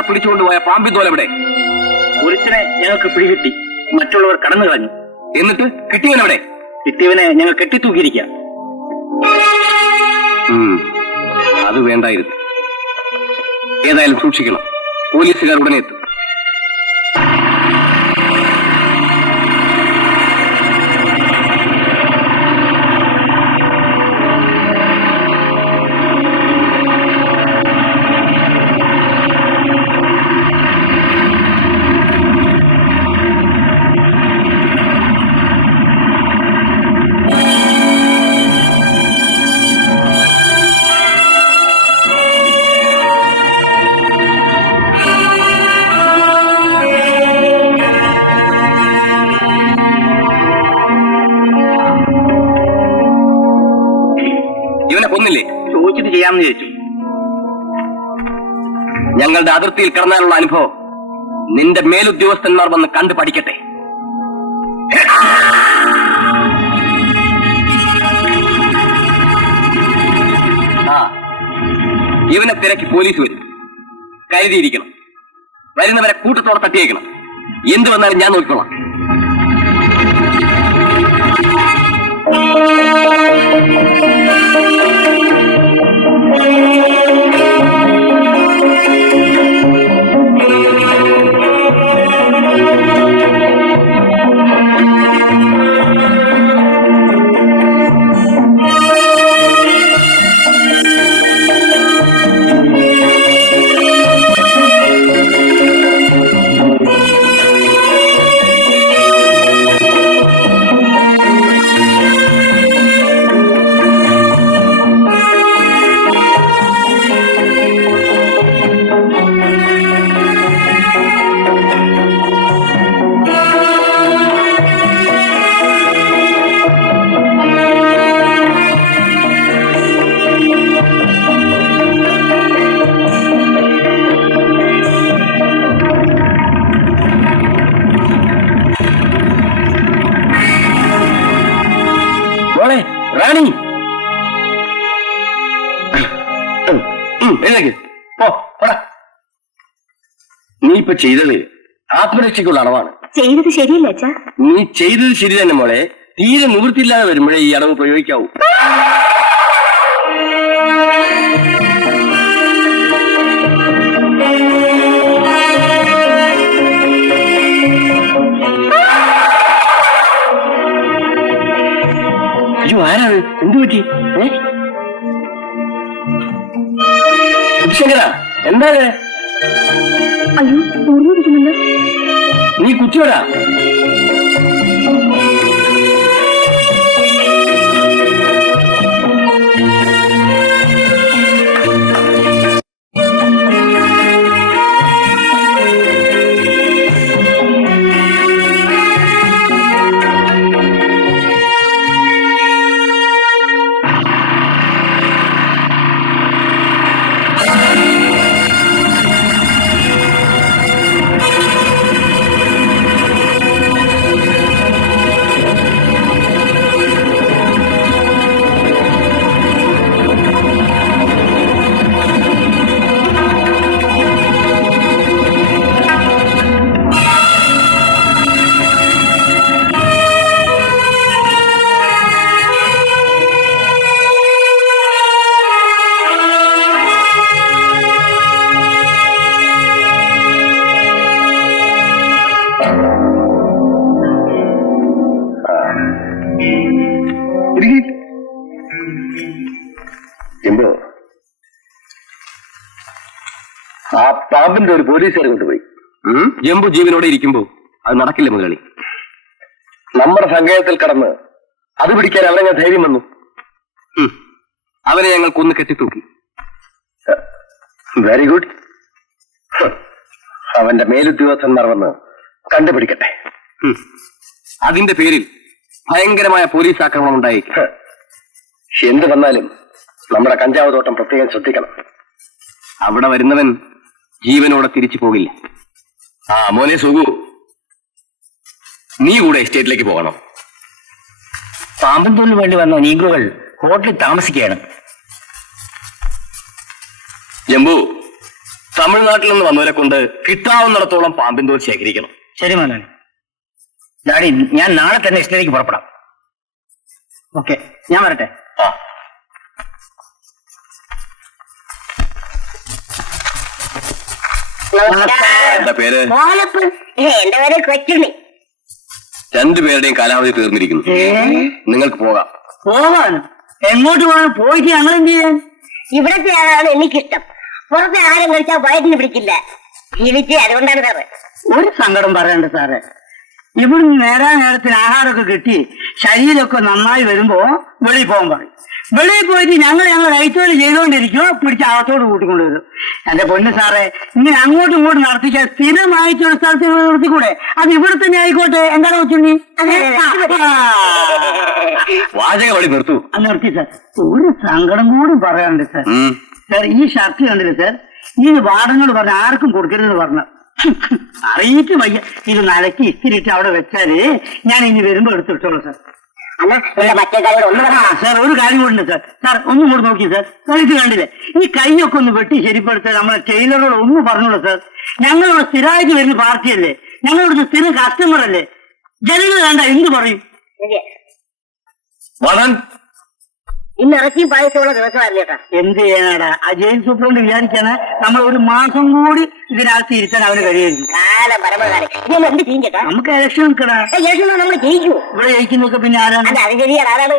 പോലീസുകാർ പിടിച്ചുകൊണ്ടുപോയ പാമ്പിന്തോലെവിടെ? ഒരുത്തനെ ഞങ്ങൾക്ക് പിടികിട്ടി, മറ്റുള്ളവർ കടന്നു കളഞ്ഞു. എന്നിട്ട് കിട്ടിയവനെവിടെ? കിട്ടിയവനെ ഞങ്ങൾ കെട്ടിത്തൂക്കിയിരിക്കാം. അത് വേണ്ടായിരുന്നു. ഏതായാലും സൂക്ഷിക്കണം, പോലീസുകാർ ഉടനെ എത്തും. കൊന്നില്ലേ? ചോദിച്ചിട്ട് ചെയ്യാമെന്ന് ചോദിച്ചു. ഞങ്ങളുടെ അതിർത്തിയിൽ കടന്നാലുള്ള അനുഭവം നിന്റെ മേലുദ്യോഗസ്ഥന്മാർ വന്ന് കണ്ടു പഠിക്കട്ടെ. ഇവനെ തിരക്കി പോലീസ് വരും, കരുതിയിരിക്കണം. വരുന്നവരെ കൂട്ടത്തോടെ തട്ടിയേക്കണം. എന്ത് വന്നാലും ഞാൻ നോക്കിക്കോളാം. റാണി, നീ ഇപ്പൊ ചെയ്തത് ആത്മരക്ഷയ്ക്കുള്ള അടവാണ്. ചെയ്തത് ശരിയല്ല അച്ഛാ. നീ ചെയ്തത് ശരി തന്നെ മോളെ. തീരെ നിവൃത്തിയില്ലാതെ വരുമ്പോഴേ ഈ അടവ് പ്രയോഗിക്കാവൂ. അയ്യോ, ആരാണ്? എന്തു പറ്റി? ശങ്കര, എന്താ? അയ്യോ, ഓർമ്മിരിക്കുന്നുണ്ടോ? നീ കുറ്റിയോടാ. എന്തോ ആ പാമ്പിന്റെ ഒരു പോലീസുകാരെ കൊണ്ടുപോയി. ജംബു ജീവനോടെ ഇരിക്കുമ്പോ അത് നടക്കില്ല മുതലാളി. നമ്മുടെ സങ്കേതത്തിൽ കടന്ന് അത് പിടിക്കാൻ അവനെ ധൈര്യം വന്നു. അവനെ ഞങ്ങൾ കൊന്ന് കെട്ടിത്തൂക്കി. Very good. അവന്റെ മേലുദ്യോഗസ്ഥന്മാർ വന്ന് കണ്ടുപിടിക്കട്ടെ. അതിന്റെ പേരിൽ ഭയങ്കരമായ പോലീസ് ആക്രമണം ഉണ്ടായേക്കും. എന്ത് വന്നാലും നമ്മുടെ കഞ്ചാവ് തോട്ടം പ്രത്യേകം ശ്രദ്ധിക്കണം. അവിടെ വരുന്നവൻ ജീവനോടെ തിരിച്ചു പോകില്ല. മോനെ സുഗു, നീ കൂടെ എസ്റ്റേറ്റിലേക്ക് പോകണം. പാമ്പന്തോലിന് വേണ്ടി വന്ന നീഗ്രോകൾ ഹോട്ടലിൽ താമസിക്കുകയാണ്. ജംബു, തമിഴ്നാട്ടിൽ നിന്ന് വന്നവരെ കൊണ്ട് കിട്ടാവുന്നിടത്തോളം പാമ്പിൻ തോൽ ശേഖരിക്കണം. ശരി മുതലാളി. ഡാഡി, ഞാൻ നാളെ തന്നെ ഇസ്റ്റേലേക്ക് പുറപ്പെടാം. ഓക്കെ, ഞാൻ വരട്ടെ. ആ. എന്താ പേര്? എന്റെ പേര് കൊച്ചുണ്ണി. രണ്ടുപേരുടെയും കാലാവധി തീർന്നിരിക്കുന്നു. നിങ്ങൾക്ക് പോകാം. പോവാനും എങ്ങോട്ട് പോകാൻ? പോയിട്ട് ഞങ്ങൾ എന്ത് ചെയ്യാൻ? ഇവിടത്തെ ആളാണ് എനിക്കിഷ്ടം. പുറത്തെ ആഹാരം കഴിച്ചാൽ വയറ്റിന് പിടിക്കില്ല. ജീവിച്ച് അതുകൊണ്ടാണ് സാറ്. ഒരു സങ്കടം പറയണ്ട സാറേ. ഇവിടുന്ന് നേരത്തിന് ആഹാരമൊക്കെ കിട്ടി ശരീരമൊക്കെ നന്നായി വരുമ്പോ വെളിയിൽ പോകാൻ പറയും. വെളിയിൽ പോയിട്ട് ഞങ്ങൾ കൈത്തോട് ചെയ്തുകൊണ്ടിരിക്കുമോ പിടിച്ച് അകത്തോട് കൂട്ടിക്കൊണ്ടുവരും. എന്റെ പൊന്ന് സാറേ, ഇങ്ങനെ അങ്ങോട്ടും ഇങ്ങോട്ടും നടത്തിക്കാൻ സ്ഥിരമായിട്ടൊരു സ്ഥലത്ത് നിർത്തിക്കൂടെ? അത് ഇവിടെ തന്നെ ആയിക്കോട്ടെ. എന്താണ് കൊച്ചുണ്ണി? വാചക വഴി നിർത്തൂ. നിർത്തി സാർ. ഒരു സങ്കടം കൂടി പറയാനുണ്ട് സാർ. സാർ, ഈ ഷർട്ട് കണ്ടില്ല സാർ? ഈ വാടനോട് പറഞ്ഞ ആർക്കും കൊടുക്കരുതെന്ന് പറഞ്ഞു. അറിയിച്ച് വയ്യ. ഇത് നലക്കി ഇസ്തിരിട്ട് അവിടെ വെച്ചാല് ഞാൻ ഇനി വരുമ്പോ എടുത്തിട്ടോളൂ സാർ. സാർ, ഒരു കാര്യം കൂടി സാർ. സാർ, ഒന്നും കൂടെ നോക്കി സാർ. ഇത് കണ്ടില്ലേ? ഈ കൈയൊക്കെ ഒന്ന് വെട്ടി ശരിപ്പെടുത്താൻ നമ്മളെ ടൈലറോട് ഒന്ന് പറഞ്ഞോളൂ സാർ. ഞങ്ങളിവിടെ സ്ഥിരമായിട്ട് വരുന്ന പാർട്ടിയല്ലേ, ഞങ്ങളിവിടുത്തെ സ്ഥിരം കസ്റ്റമർ അല്ലേ. ജനങ്ങൾ വേണ്ട എന്ത് പറയും? ഇന്ന് ഇറച്ചിയും പായസമുള്ള ദിവസമല്ലേ കേട്ടാ. എന്ത് ചെയ്യാനാടാ? ആ ജയിൽ സൂപ്രണ്ട് വിചാരിക്കാണ് നമ്മൾ ഒരു മാസം കൂടി ഇതിനകത്ത് ഇരുത്താൻ അവന് കഴിയായിരിക്കും. കാലം പരമകാലം ഇതൊന്നും എന്ത് ചെയ്യും ചേട്ടാ? നമുക്ക് ഇലക്ഷൻ നിൽക്കടാ. നമ്മൾ ജയിക്കൂ. ഇവിടെ ജയിക്കുന്നൊക്കെ പിന്നെ ആരാണ്? അത് ശരിയാണ്. ആരാണ്?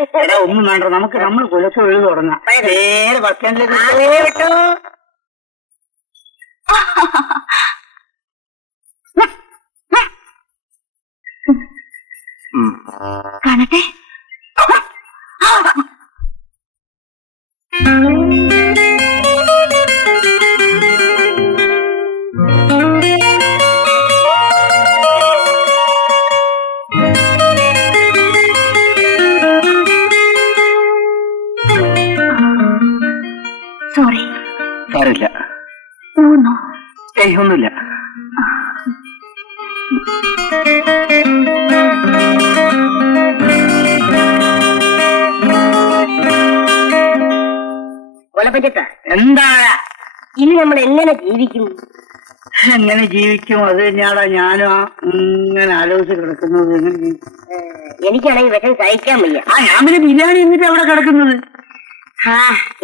ഒന്നും വേണ്ട, നമ്മൾ കുലക്ക് എഴുതി തുടങ്ങാം. നേരെ ബസ് സ്റ്റാൻഡിലേക്ക്. കാണട്ടെ. സോറി. സാരില്ല. ഒന്നുമില്ല. എന്താ ഇനി നമ്മൾ എങ്ങനെ ജീവിക്കും? എങ്ങനെ ജീവിക്കും? അത് തന്നെയാടാ ഞാനും ഇങ്ങനെ ആലോചിച്ച് കിടക്കുന്നത്. എനിക്കാണെങ്കിൽ വിഷം സഹിക്കാൻ വയ്യ. ഞാൻ പിന്നെ ബിരിയാണി എന്നിട്ട് അവിടെ കിടക്കുന്നത്.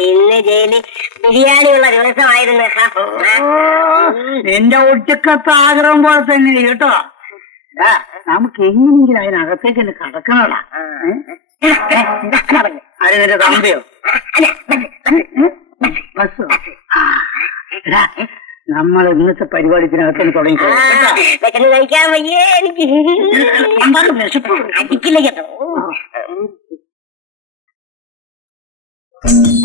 ഇന്ന് ജയിലിൽ ബിരിയാണിയുള്ള ദിവസമായിരുന്നു. എന്റെ ഒറ്റക്കത്തെ ആഗ്രഹം പോലെ തന്നെ കേട്ടോ. നമുക്ക് എങ്ങനെയെങ്കിലും അതിനകത്തേക്ക് തന്നെ കടക്കണോടാ. ആര് നിന്റെ തമ്പയോ? ബസ്സോ? നമ്മൾ ഇന്നത്തെ പരിപാടിക്കകത്ത് തുടങ്ങി. കഴിക്കാൻ വയ്യേ എനിക്ക്. അടിക്കില്ല കേട്ടോ. Thank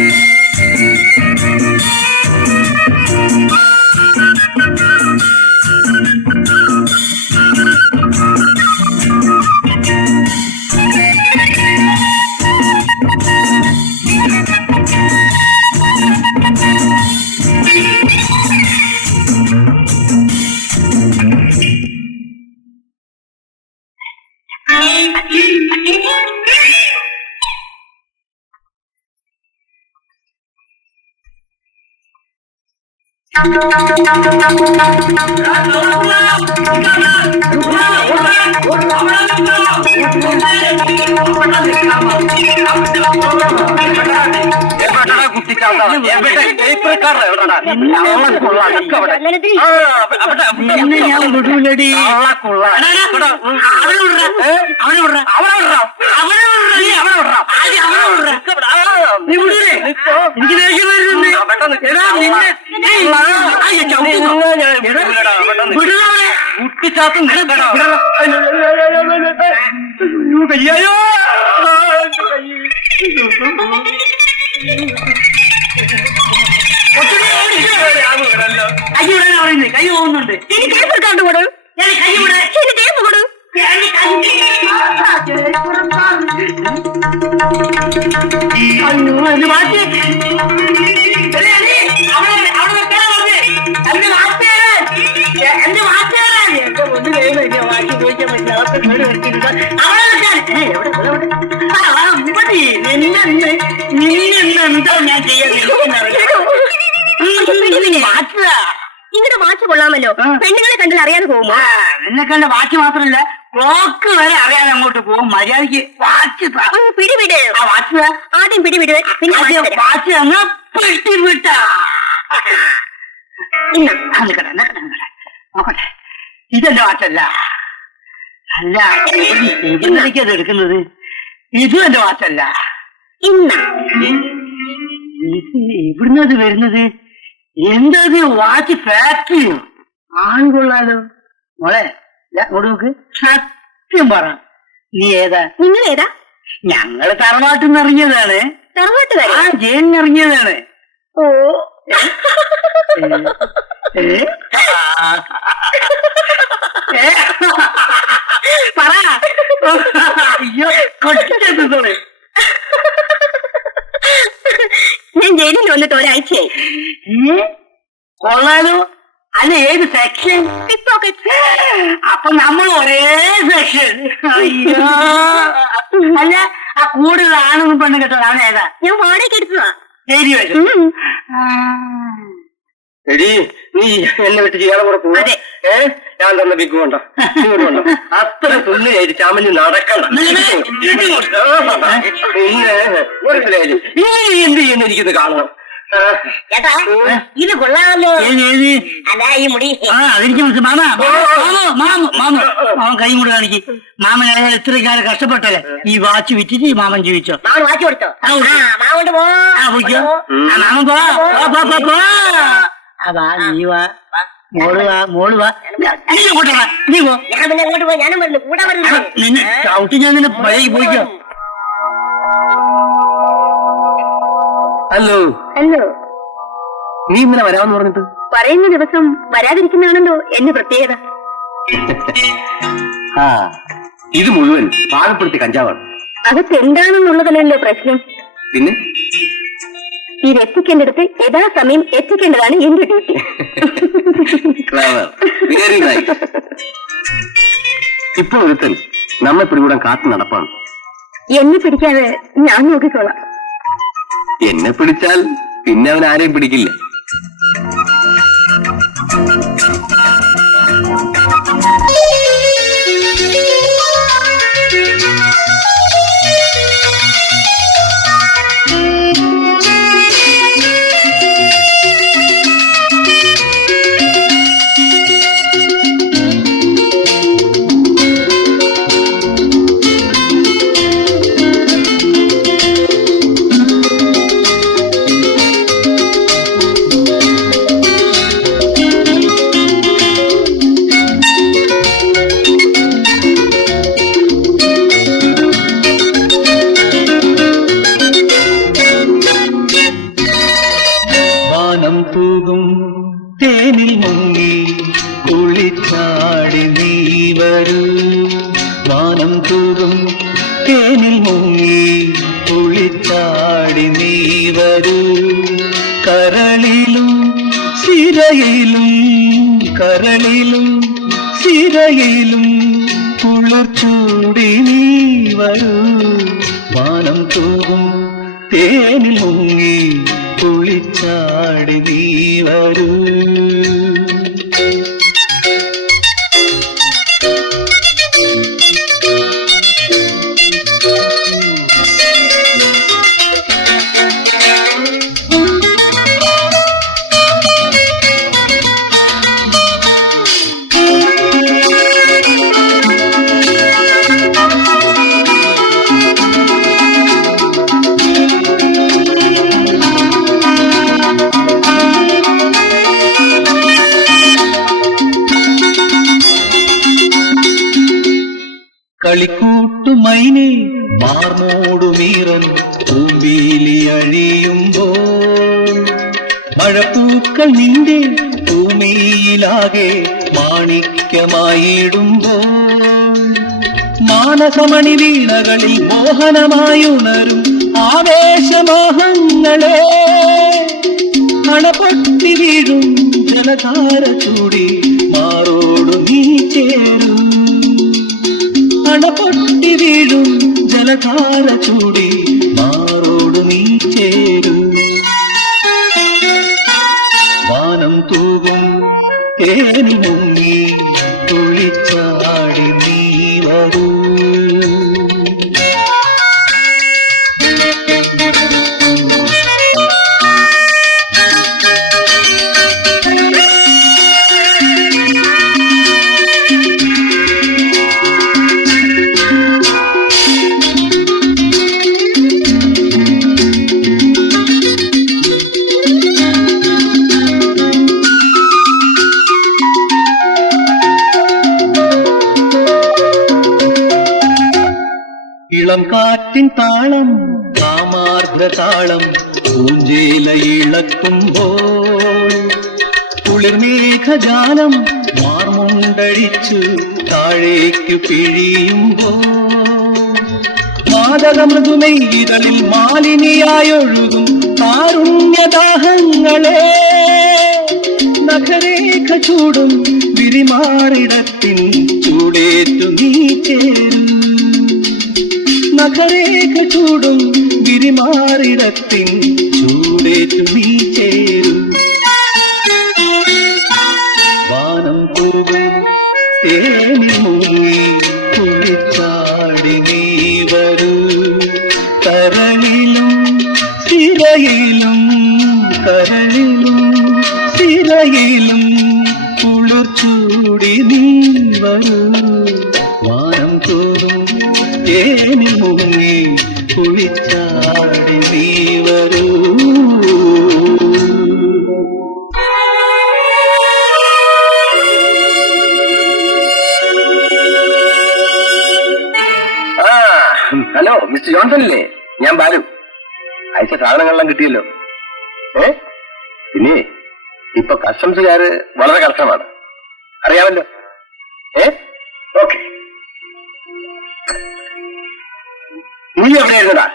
you. നിന്നെ ഞാൻ വിടൂലടി. എനിക്ക് ദേഷ്യം വരുന്നുണ്ട്. കൈ പോകുന്നുണ്ട്. എനിക്ക് ടേപ്പ് എടുക്കാണ്ട് കൊടു. കൈ വിടാൻ എനിക്ക് ടേപ്പ് കൊടു. മാറ്റി നിന്നെന്താ ഞാൻ ചെയ്യാ? നിങ്ങളുടെ വാച്ച് കൊള്ളാമല്ലോ. പെണ്ണുങ്ങളെ കണ്ടാൽ അറിയാതെ പോകുമോ? എന്നെ കണ്ട വാച്ച് മാത്രമല്ല ക്ലോക്ക് വരെ അറിയാതെ അങ്ങോട്ട് പോകും. മര്യാദക്ക് വാച്ച് പിടിവിട്. ആ വാച്ച് ആദ്യം പിടിവിട്, പിന്നെ വാച്ച് അങ്ങ് പിടിവിട്ട. നോക്കട്ടെ, ഇതെന്റെ വാച്ചല്ല. അല്ല, എവിടേക്ക് അത് എടുക്കുന്നത്? ഇതും എന്റെ വാച്ചല്ല. എവിടുന്ന് അത് വരുന്നത്? എന്തത് വാച്ച് ഫാക്ടറിയോ? ആൺകൊള്ളാലോ. മോളെ ഇങ്ങോട്ട് നോക്ക്. സത്യം പറ, നീ ഏതാ? നിങ്ങൾ ഏതാ? ഞങ്ങള് തറവാട്ടിൽ നിന്ന് ഇറങ്ങിയതാണ്. തറവാട്ടുകാരി? ആ, ജയിലിൽ ഇറങ്ങിയതാണ്. ഓ, പറ. അയ്യോ, കൊട്ടിച്ചെത്തോളെ. ഞാൻ ജയിലിൽ വന്നിട്ട് ഒരാഴ്ചയായി. കൊള്ളാലോ. അല്ല, ഏത് സെക്ഷൻ? Pic pocket. അപ്പൊ നമ്മൾ ഒരേ സെക്ഷൻ. അയ്യോ, അല്ല, ആ കൂടുതൽ ആണെന്ന് പെണ്ണ് കേട്ടോ. അവൻ ഏതാ? ഞാൻ വാടകയ്ക്ക് എടുത്തതാ. ശരി വരും. എടി, നീ എന്നെ വിട്ട് ചെയ്യാതെ കൂടെ പോവാ. ഞാൻ തന്നെ ബിഗ് കൊണ്ട അത്ര തുള്ളിയായിട്ട് ചാമഞ്ഞ് നടക്കണ്ട. പിന്നെ ഒരു കാര്യം, നീ എന്ത് ചെയ്യുന്ന എനിക്കിത് കാണണം. ചേട്ടാ, ഇത് കൊള്ളാമല്ലോ. അല്ല, ഈ മുടി. അതെനിക്ക് മാമ കൈ കൂടെ കാണിക്ക്. മാമൻ ഇത്രയും കാലം കഷ്ടപ്പെട്ടല്ലേ ഈ വാച്ച് വിറ്റിട്ട് ഈ മാമൻ ജീവിച്ചോ? മാമൻ വാച്ച് കൊടുത്തോ? മാമോണ്ട് പോ. മാമൻ പോ. നീ വാ, മോള് വാ, മോള് വാ. നീ പോ. ഞാൻ പിന്നെ അങ്ങോട്ട് പോ. ഞാനും വരുന്നു, കൂടെ വരുന്നു. നിന്നെ ചവിട്ടി ഞാൻ നിന്നെ പഴയ പോയിക്കോ. ഹലോ. ഹലോ. നീ ഇന്നലെ വരാമെന്ന് പറഞ്ഞിട്ട്? പറയുന്ന ദിവസം വരാതിരിക്കുന്നതാണല്ലോ എന്റെ പ്രത്യേകത. ആ, ഇത് മുഴുവൻ പാകപ്പെടുത്തിയ കഞ്ചാവാണ്. അതൊക്കെ എന്താണെന്നുള്ളതല്ലോ പ്രശ്നം. പിന്നെ ഇത് എത്തിക്കേണ്ടടുത്ത് യഥാസമയം എത്തിക്കേണ്ടതാണ് എന്റെ ഡ്യൂട്ടി. Very nice. ഇപ്പോൾ ഒരുത്തൻ നമ്മെ പിടികൂടാൻ കാത്തു നടപ്പാണ്. എന്നെ പിടിക്കാതെ ഞാൻ നോക്കിക്കോളാം. എന്നെ പിടിച്ചാൽ പിന്നെ അവൻ ആരെയും പിടിക്കില്ല. തേനിൽ മുങ്ങി കുളിച്ചാടി നീ വരൂ. വാനം തൂകും തേനിൽ മുങ്ങി കുളിച്ചാടി നീ വരൂ. കരളിലും സിരയിലും കരളിലും സിരയിലും കുളിർ ചൂടി നീ വരൂ. വാനം തൂകും തേനിൽ മുങ്ങി കുളിച്ചാടി നീ വരൂ. മാർമോടുമീറൻ പൂമ്പീലി അഴിയുമ്പോൾ മഴപ്പൂക്കൾ നിന്റെ ഭൂമിയിലാകെ മാണിക്യമായിടുമ്പോൾ മാനസമണി വീണകളിൽ മോഹനമായുണരും ആവേശമോഹങ്ങളെ അണപൊട്ടി വീഴും ജലധാര ചൂടി മാറോടു നീ ചേരും അണപൊട്ടി വീഴും ജലധാര ചൂടി മാറോടു നീ ചേരും വാനം തൂകും തേനി മുങ്ങി തുള്ളിച്ചാടി നീ വരൂ ഇളം കാറ്റിൻ താളം കാമാർദ്ര താളം പൂഞ്ചേല ഇളക്കുമ്പോൾ കുളിർമേഘജാലം മാർമുണ്ടടിച്ചു താഴേക്കു പിഴിയുമ്പോൾ മാതക മൃദുമൈതളിൽ മാലിനിയായൊഴുകും കാരുണ്യദാഹങ്ങളെ നഖരേഖ ചൂടും വിരിമാറിടത്തിൻ ചൂടേറ്റു നീ ചേരും നഖരേഖ ചൂടും വിരിമാറിടത്തിൻ ചൂടേറ്റു നീ ചേരും വാനം തൂകും തേനി മുങ്ങി കുളിച്ചാടി നീ വരൂ കരളിലും സിരയിലും കരളിലും സിരയിലും കുളിർ ചൂടി നീ വരൂ വാനം തൂകും തേനി മുങ്ങി കുളിച്ചാടി നീ വരൂ ഹലോ മിസ്റ്റർ ജോൺസൺ അല്ലേ? ഞാൻ ബാലു. അയച്ച സാധനങ്ങളെല്ലാം കിട്ടിയല്ലോ. പിന്നെ ഇപ്പൊ കസ്റ്റംസുകാര് വളരെ കർശനമാണ്, അറിയാമല്ലോ. ഓക്കെ. നീ എവിടെയായിരുന്നടാ?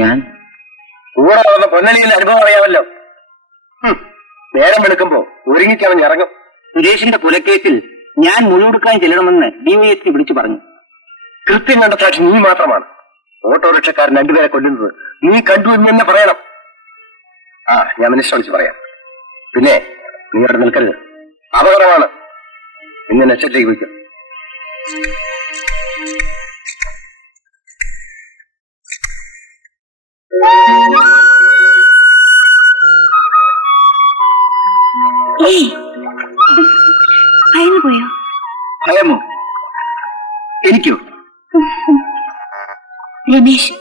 ഞാൻ കൂടെ വന്ന പൊന്നലിയുടെ അനുഭവം അറിയാമല്ലോ. നേരം വെളുക്കുമ്പോ ഒരുങ്ങിച്ചവൻ ഇറങ്ങും. സുരേഷിന്റെ കൊലക്കേസിൽ ഞാൻ മുഴുവെടുക്കാൻ ചെല്ലണമെന്ന് DYSP വിളിച്ചു പറഞ്ഞു. കൃത്യം കണ്ട സാക്ഷി നീ മാത്രമാണ്. ഓട്ടോറിക്ഷക്കാരൻ രണ്ടുപേരെ കൊല്ലുന്നത് നീ കണ്ടു എന്ന് തന്നെ പറയണം. ഞാൻ മിനിസ്റ്റർ വിളിച്ച് പറയാം. പിന്നെ നീ അവിടെ നിൽക്കരുത്, അപകടമാണ്. ഇന്ന് നെക്സ്റ്റലേക്ക് വയ്ക്കും. പോയോ? ഭയമോ? എനിക്കോ? രമേശ്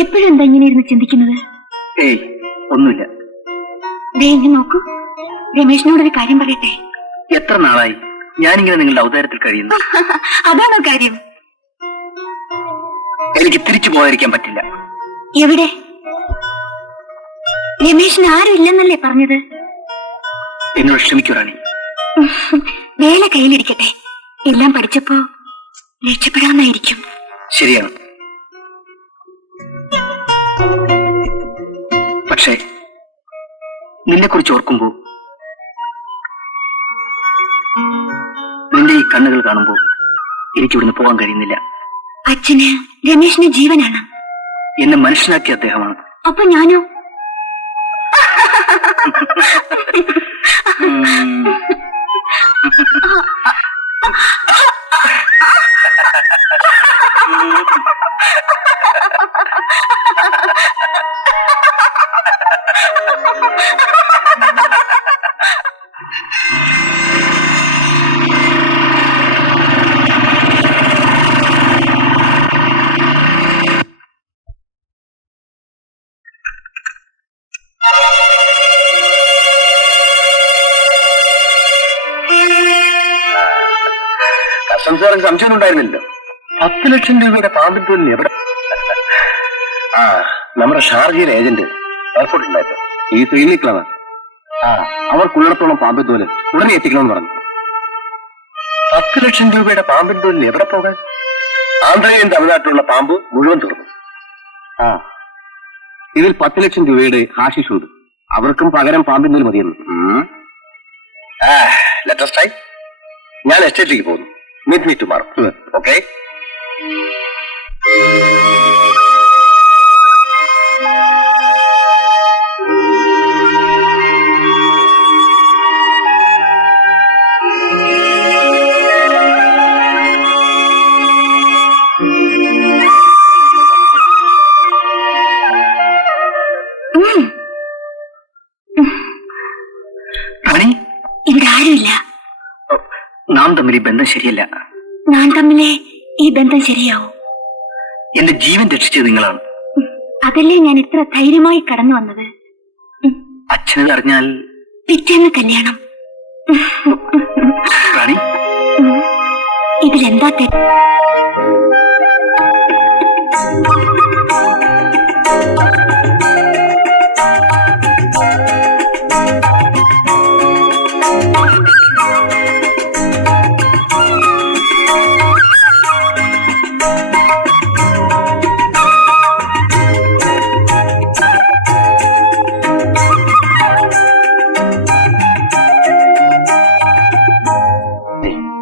എപ്പോഴും എന്താ ഇങ്ങനെ ഇരുന്ന് ചിന്തിക്കുന്നത്? ഏയ് ഒന്നുമില്ല. നോക്കൂ, രമേശിനോടൊരു കാര്യം പറയട്ടെ. എത്ര നാളായി ഞാനിങ്ങനെ നിങ്ങളുടെ അവതാരത്തിൽ കഴിയുന്നു. അതാണോ കാര്യം? എനിക്ക് തിരിച്ചു പോകാതിരിക്കാൻ പറ്റില്ല. എവിടെ? രമേശിന് ആരും ഇല്ലെന്നല്ലേ പറഞ്ഞത്? എന്നോട് ക്ഷമിക്കൂ റാണി. വേല കയ്യിലിരിക്കട്ടെ, എല്ലാം പഠിച്ചപ്പോ രക്ഷപ്പെടാമെന്നായിരിക്കും. ശരിയാണ്. പക്ഷേ നിന്നെക്കുറിച്ച് ഓർക്കുമ്പോ, നിന്റെ ഈ കണ്ണുകൾ കാണുമ്പോ എനിക്കിവിടുന്ന് പോകാൻ കഴിയുന്നില്ല. അച്ഛന് രമേശിന് ജീവനാണ്. എന്നെ മനുഷ്യനാക്കിയ അദ്ദേഹമാണ്. അപ്പൊ ഞാനോ? കസ്റ്റംസുകാർക്ക് സംശയം ഉണ്ടായിരുന്നില്ലല്ലോ. 10 ലക്ഷം രൂപയുടെ പാമ്പിൻ തോലിന് എവിടെ? ആ നമ്മുടെ ഷാർജയിലെ ഏജന്റ് എയർപോർട്ടിൽ ഉണ്ടായിരുന്നു. ഈ ക്ലിനിക്കിലാണ്. ആ അവർക്കുള്ളിടത്തോളം പാമ്പിൻ തോല് ഉടനെ എത്തിക്കണമെന്ന് പറഞ്ഞു. 10 ലക്ഷം രൂപയുടെ പാമ്പിൻ തോലിൽ എവിടെ പോകാൻ? ആന്ധ്രയും തമിഴ്നാട്ടിലുള്ള പാമ്പ് മുഴുവൻ തീർന്നു. ആ ഇതിൽ 10 ലക്ഷം രൂപയുടെ ഹാഷിഷ് ഉണ്ട്. അവർക്കും പകരം പാമ്പിൻ തോല് മതിയെന്ന്. Let us try. ഞാൻ എസ്റ്റേറ്റിലേക്ക് പോകുന്നു. Meet me tomorrow. Okay. Rani, ഇവിടെ ആരുമില്ല. നാം തമ്മിൽ ഈ ബന്ധം ശരിയല്ല. ഞാൻ തമ്മിലെ ഈ ബന്ധം ശരിയാവും. എന്റെ ജീവൻ രക്ഷിച്ചത് നിങ്ങളാണ്. അതല്ലേ ഞാൻ ഇത്ര ധൈര്യമായി കടന്നു വന്നത്. അച്ഛനത് അറിഞ്ഞാൽ പിറ്റേന്ന് കല്യാണം. റാണി, ഇതിലെന്താ തെറ്റ്?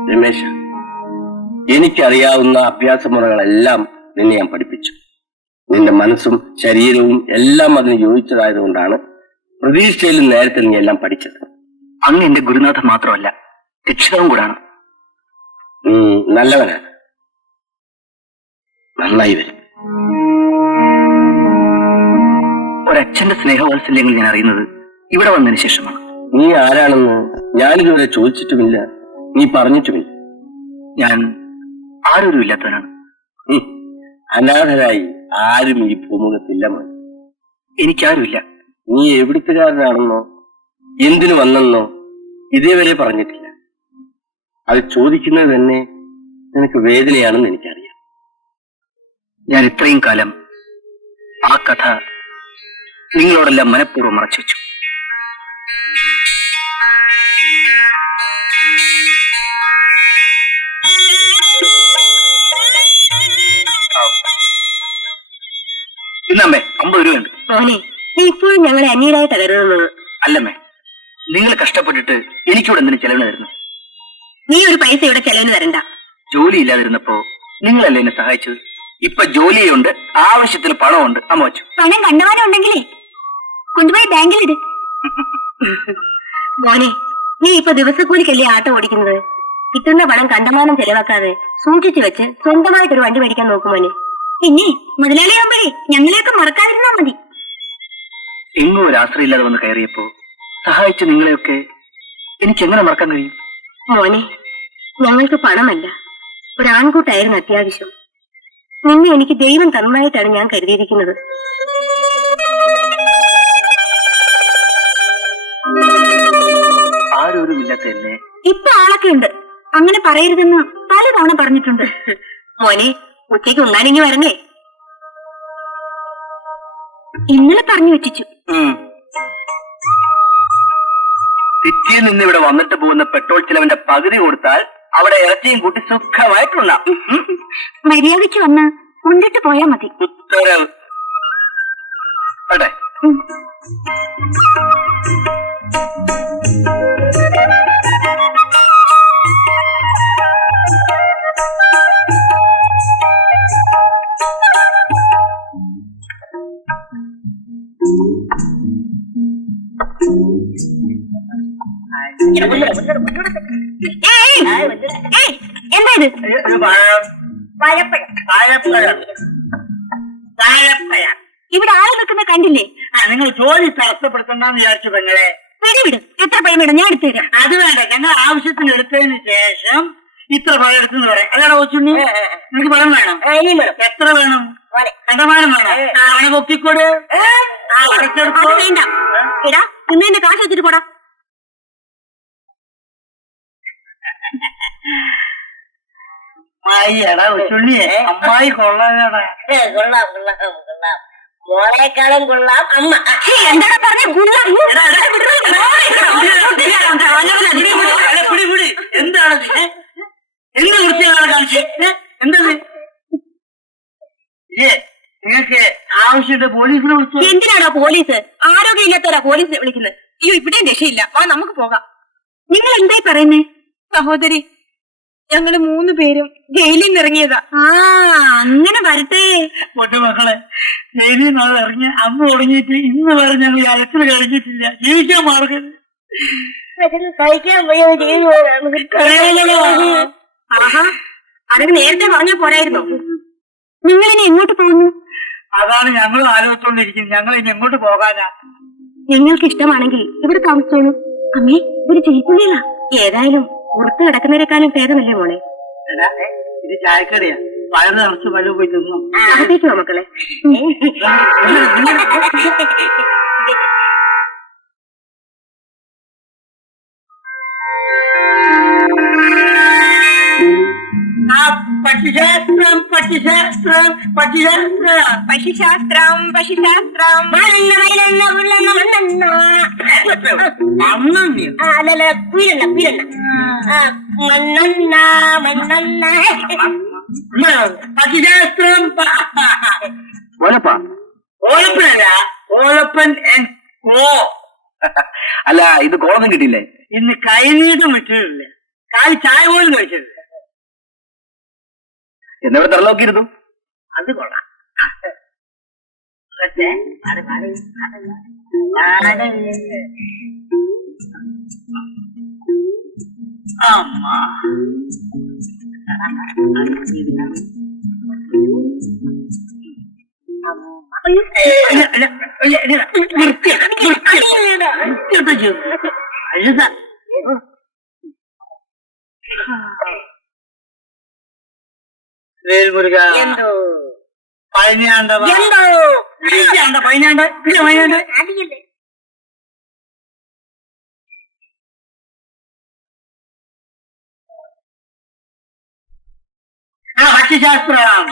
രമേശ്, എനിക്കറിയാവുന്ന അഭ്യാസമുറകളെല്ലാം നിന്നെ ഞാൻ പഠിപ്പിച്ചു. നിന്റെ മനസ്സും ശരീരവും എല്ലാം അതിന് യോജിച്ചതായതുകൊണ്ടാണ് പ്രതീക്ഷയിലും നേരത്തെ നീ എല്ലാം പഠിച്ചത്. അങ്ങ് എന്റെ ഗുരുനാഥൻ മാത്രമല്ല, രക്ഷിതാവും കൂടാണ്. നല്ലവനാണ്. നന്നായി വരും. ഒരച്ഛന്റെ സ്നേഹവാത്സല്യങ്ങൾ ഞാൻ അറിയുന്നത് ഇവിടെ വന്നതിന് ശേഷമാണ്. നീ ആരാണെന്ന് ഞാനിതുവരെ ചോദിച്ചിട്ടുമില്ല, നീ പറഞ്ഞിട്ടുമില്ല. ഞാൻ ആരൊരു ഇല്ലാത്തവനാണ്. അനാഥരായി ആരും ഈ ഭൂമുഖത്തില്ല മോൻ. എനിക്കാരുമില്ല. നീ എവിടുത്തുകാരനാണെന്നോ എന്തിനു വന്നെന്നോ ഇതേവരെ പറഞ്ഞിട്ടില്ല. അത് ചോദിക്കുന്നത് തന്നെ നിനക്ക് വേദനയാണെന്ന് എനിക്കറിയാം. ഞാൻ ഇത്രയും കാലം ആ കഥ നിങ്ങളോടെല്ലാം മനഃപൂർവ്വം മറച്ചു വെച്ചു. ഇന്നമ്മേ 50 രൂപയുണ്ട്. മോനെ, നീ ഇപ്പോഴും ഞങ്ങളെ അന്യരായി തകരുന്നത്. അല്ലമ്മേ, നിങ്ങൾ കഷ്ടപ്പെട്ടിട്ട് എനിക്കൂടെ എന്തിനു ചെലവിന് തരുന്നു? നീ ഒരു പൈസ ഇവിടെ ചെലവിന് തരണ്ട. ജോലി ഇല്ലാതിരുന്നപ്പോ നിങ്ങളല്ലേ എന്നെ സഹായിച്ചത്. ഇപ്പൊ ജോലിയുണ്ട്, ആവശ്യത്തിന് പണമുണ്ട്. അമ്മ വച്ചു. പണം കണ്ടവാനം ഉണ്ടെങ്കിലേ കൊണ്ടുപോയി ബാങ്കിലിട്. മോനെ, നീ ഇപ്പൊ ദിവസക്കൂലിക്കല്ലേ ആട്ടം ഓടിക്കുന്നത്. കിട്ടുന്ന പണം കണ്ടമാനം ചെലവാക്കാതെ സൂക്ഷിച്ചു വെച്ച് സ്വന്തമായിട്ടൊരു വണ്ടി മേടിക്കാൻ നോക്കുമോനെ. പിന്നെ മുതലാളിയാകുമ്പോഴേ ഞങ്ങളെയൊക്കെ മറക്കാതിരുന്നാ മതി. എങ്ങും ഒരു ആശ്രയില്ലാതെ വന്ന് കയറിയപ്പോ സഹായിച്ച നിങ്ങളെയൊക്കെ എനിക്ക് എങ്ങനെ മറക്കാൻ കഴിയും? മോനെ, ഞങ്ങൾക്ക് പണമല്ല, ഒരു ആൺകൂട്ടായിരുന്നു അത്യാവശ്യം. നിന്നെ എനിക്ക് ദൈവം തന്നതായിട്ടാണ് ഞാൻ കരുതിയിരിക്കുന്നത്. ആരോരുമില്ലാത്ത എന്നെ ഇപ്പൊ ആളൊക്കെ ഉണ്ട്. അങ്ങനെ പറയരുതെന്ന് പലതവണ പറഞ്ഞിട്ടുണ്ട്. മോനെ, ഉച്ചയ്ക്ക് ഉണ്ണാനിങ്ങി വരണേ. ഇന്നലെ പറഞ്ഞു വെച്ചു. സിറ്റിയിൽ നിന്ന് ഇവിടെ വന്നിട്ട് പോകുന്ന പെട്രോൾ ചിലവിന്റെ പകുതി കൊടുത്താൽ അവിടെ ഇറച്ചിയും കൂട്ടി സുഖമായിട്ടുണ്ടാ. മര്യാദയ്ക്ക് വന്ന് കൊണ്ടിട്ട് പോയാ മതി. ഉത്തരവ്. അതെ, എന്താ ഇത്? ഇവിടെ ആള് നിൽക്കുന്ന കണ്ടില്ലേ? നിങ്ങൾ ജോലി തടസ്സപ്പെടുത്തണ്ടെന്ന് വിചാരിച്ചു പെങ്ങളെ. പിടിവിടും. എത്ര പൈ വേണം? ഞാൻ എടുത്തു തരാം. അത് വേണ്ട, ഞങ്ങൾ ആവശ്യത്തിന് എടുത്തതിന് ശേഷം ഇത്ര പഴം എടുത്തെന്ന് പറയാം. അതാണ് കൊച്ചുണ്ണി. നിനക്ക് പഴം വേണം? എത്ര വേണം? കണ്ടമാനം വേണം? പണം പൊക്കിക്കോട്. അത് വേണ്ട. എടാ, ഇന്ന് കാശ് വെച്ചിട്ട് പോടാ. അയ്യടാ കൊച്ചുണ്ണിയെ, അമ്മായി കൊള്ളാടാ. കൊള്ളാം കൊള്ളാം കൊള്ളാം. മോളെക്കാളും കൊള്ളാം അമ്മ. എന്താണ് പറഞ്ഞ എന്താണ് എന്ത് വൃത്തിയാണ് കാണിച്ചത്? എന്തത്? നിങ്ങൾക്ക് ആവശ്യമുണ്ട് പോലീസിനെ വിളിച്ചു. എന്തിനാണോ പോലീസ്? ആരോഗ്യമില്ലാത്തവരാ പോലീസിനെ വിളിക്കുന്നത്. അയ്യോ ഇവിടെയും രക്ഷയില്ല. വാ നമുക്ക് പോകാം. നിങ്ങൾ എന്തായി പറയുന്നേ? സഹോദരി, ഞങ്ങള് 3 പേരും ജയിലിൽ നിന്ന് ഇറങ്ങിയതാ. അങ്ങനെ വരട്ടെ. പൊട്ടുമക്കളെ, ജയിലിൽ നിന്ന് ഇറങ്ങി അമ്മ തുടങ്ങിയിട്ട് ഇന്ന് വരെ ഞങ്ങൾ അലച്ചിൽ കഴിച്ചിട്ടില്ല. ജീവിക്കാൻ മാർഗം സഹിക്കാൻ ആഹാ, അതിന് നേരത്തെ പറഞ്ഞ പോരായിരുന്നോ? നിങ്ങൾ ഇനി എങ്ങോട്ട് പോകുന്നു? അതാണ് ഞങ്ങൾ ആലോചിച്ചുകൊണ്ടിരിക്കുന്നത്. ഞങ്ങൾ ഇനി എങ്ങോട്ട് പോകാനാ? നിങ്ങൾക്ക് ഇഷ്ടമാണെങ്കിൽ ഇവിടെ താമസിച്ചോളൂ. അമ്മേ, ഒരു ചെയ്യിക്കുന്നില്ല. ഏതായാലും പുറത്ത് കിടക്കുന്നതിനേക്കാളും ഭേദമല്ലേ മോളെ? ഇത് ചായക്കടയാ. വയറ് നിറച്ച് വല്ല പോയി തിന്നു. അകത്തേക്ക് വാ മക്കളെ. പക്ഷിശാസ്ത്രം പക്ഷിശാസ്ത്രം പക്ഷിശാസ്ത്രം പക്ഷിശാസ്ത്രം പക്ഷിശാസ്ത്രം അല്ലല്ല പീരണ്ണ പീരണ്ണ മണ്ണെണ്ണ മണ്ണെണ്ണ പക്ഷിശാസ്ത്രം. ഓലപ്പാ ഓലപ്പനല്ല, ഓലപ്പൻ കോ. അല്ല, ഇത് കോളൊന്നും കിട്ടിയില്ലേ? ഇന്ന് കൈനീട്ടം വിട്ടിട്ടില്ല. കാലി ചായ പോലും കഴിച്ചിട്ടില്ല. എന്നിവിടെ തറലോക്കിയിരുന്നു. അത് കൊള്ളാം. അമ്മ വേൽമുരുക എന്തോ പതിനാണ്ട് എന്തോ പതിനാണ്ട് ഇല്ല പതിനാണ്ട് അടിയല്ലേ പക്ഷിശാസ്ത്രം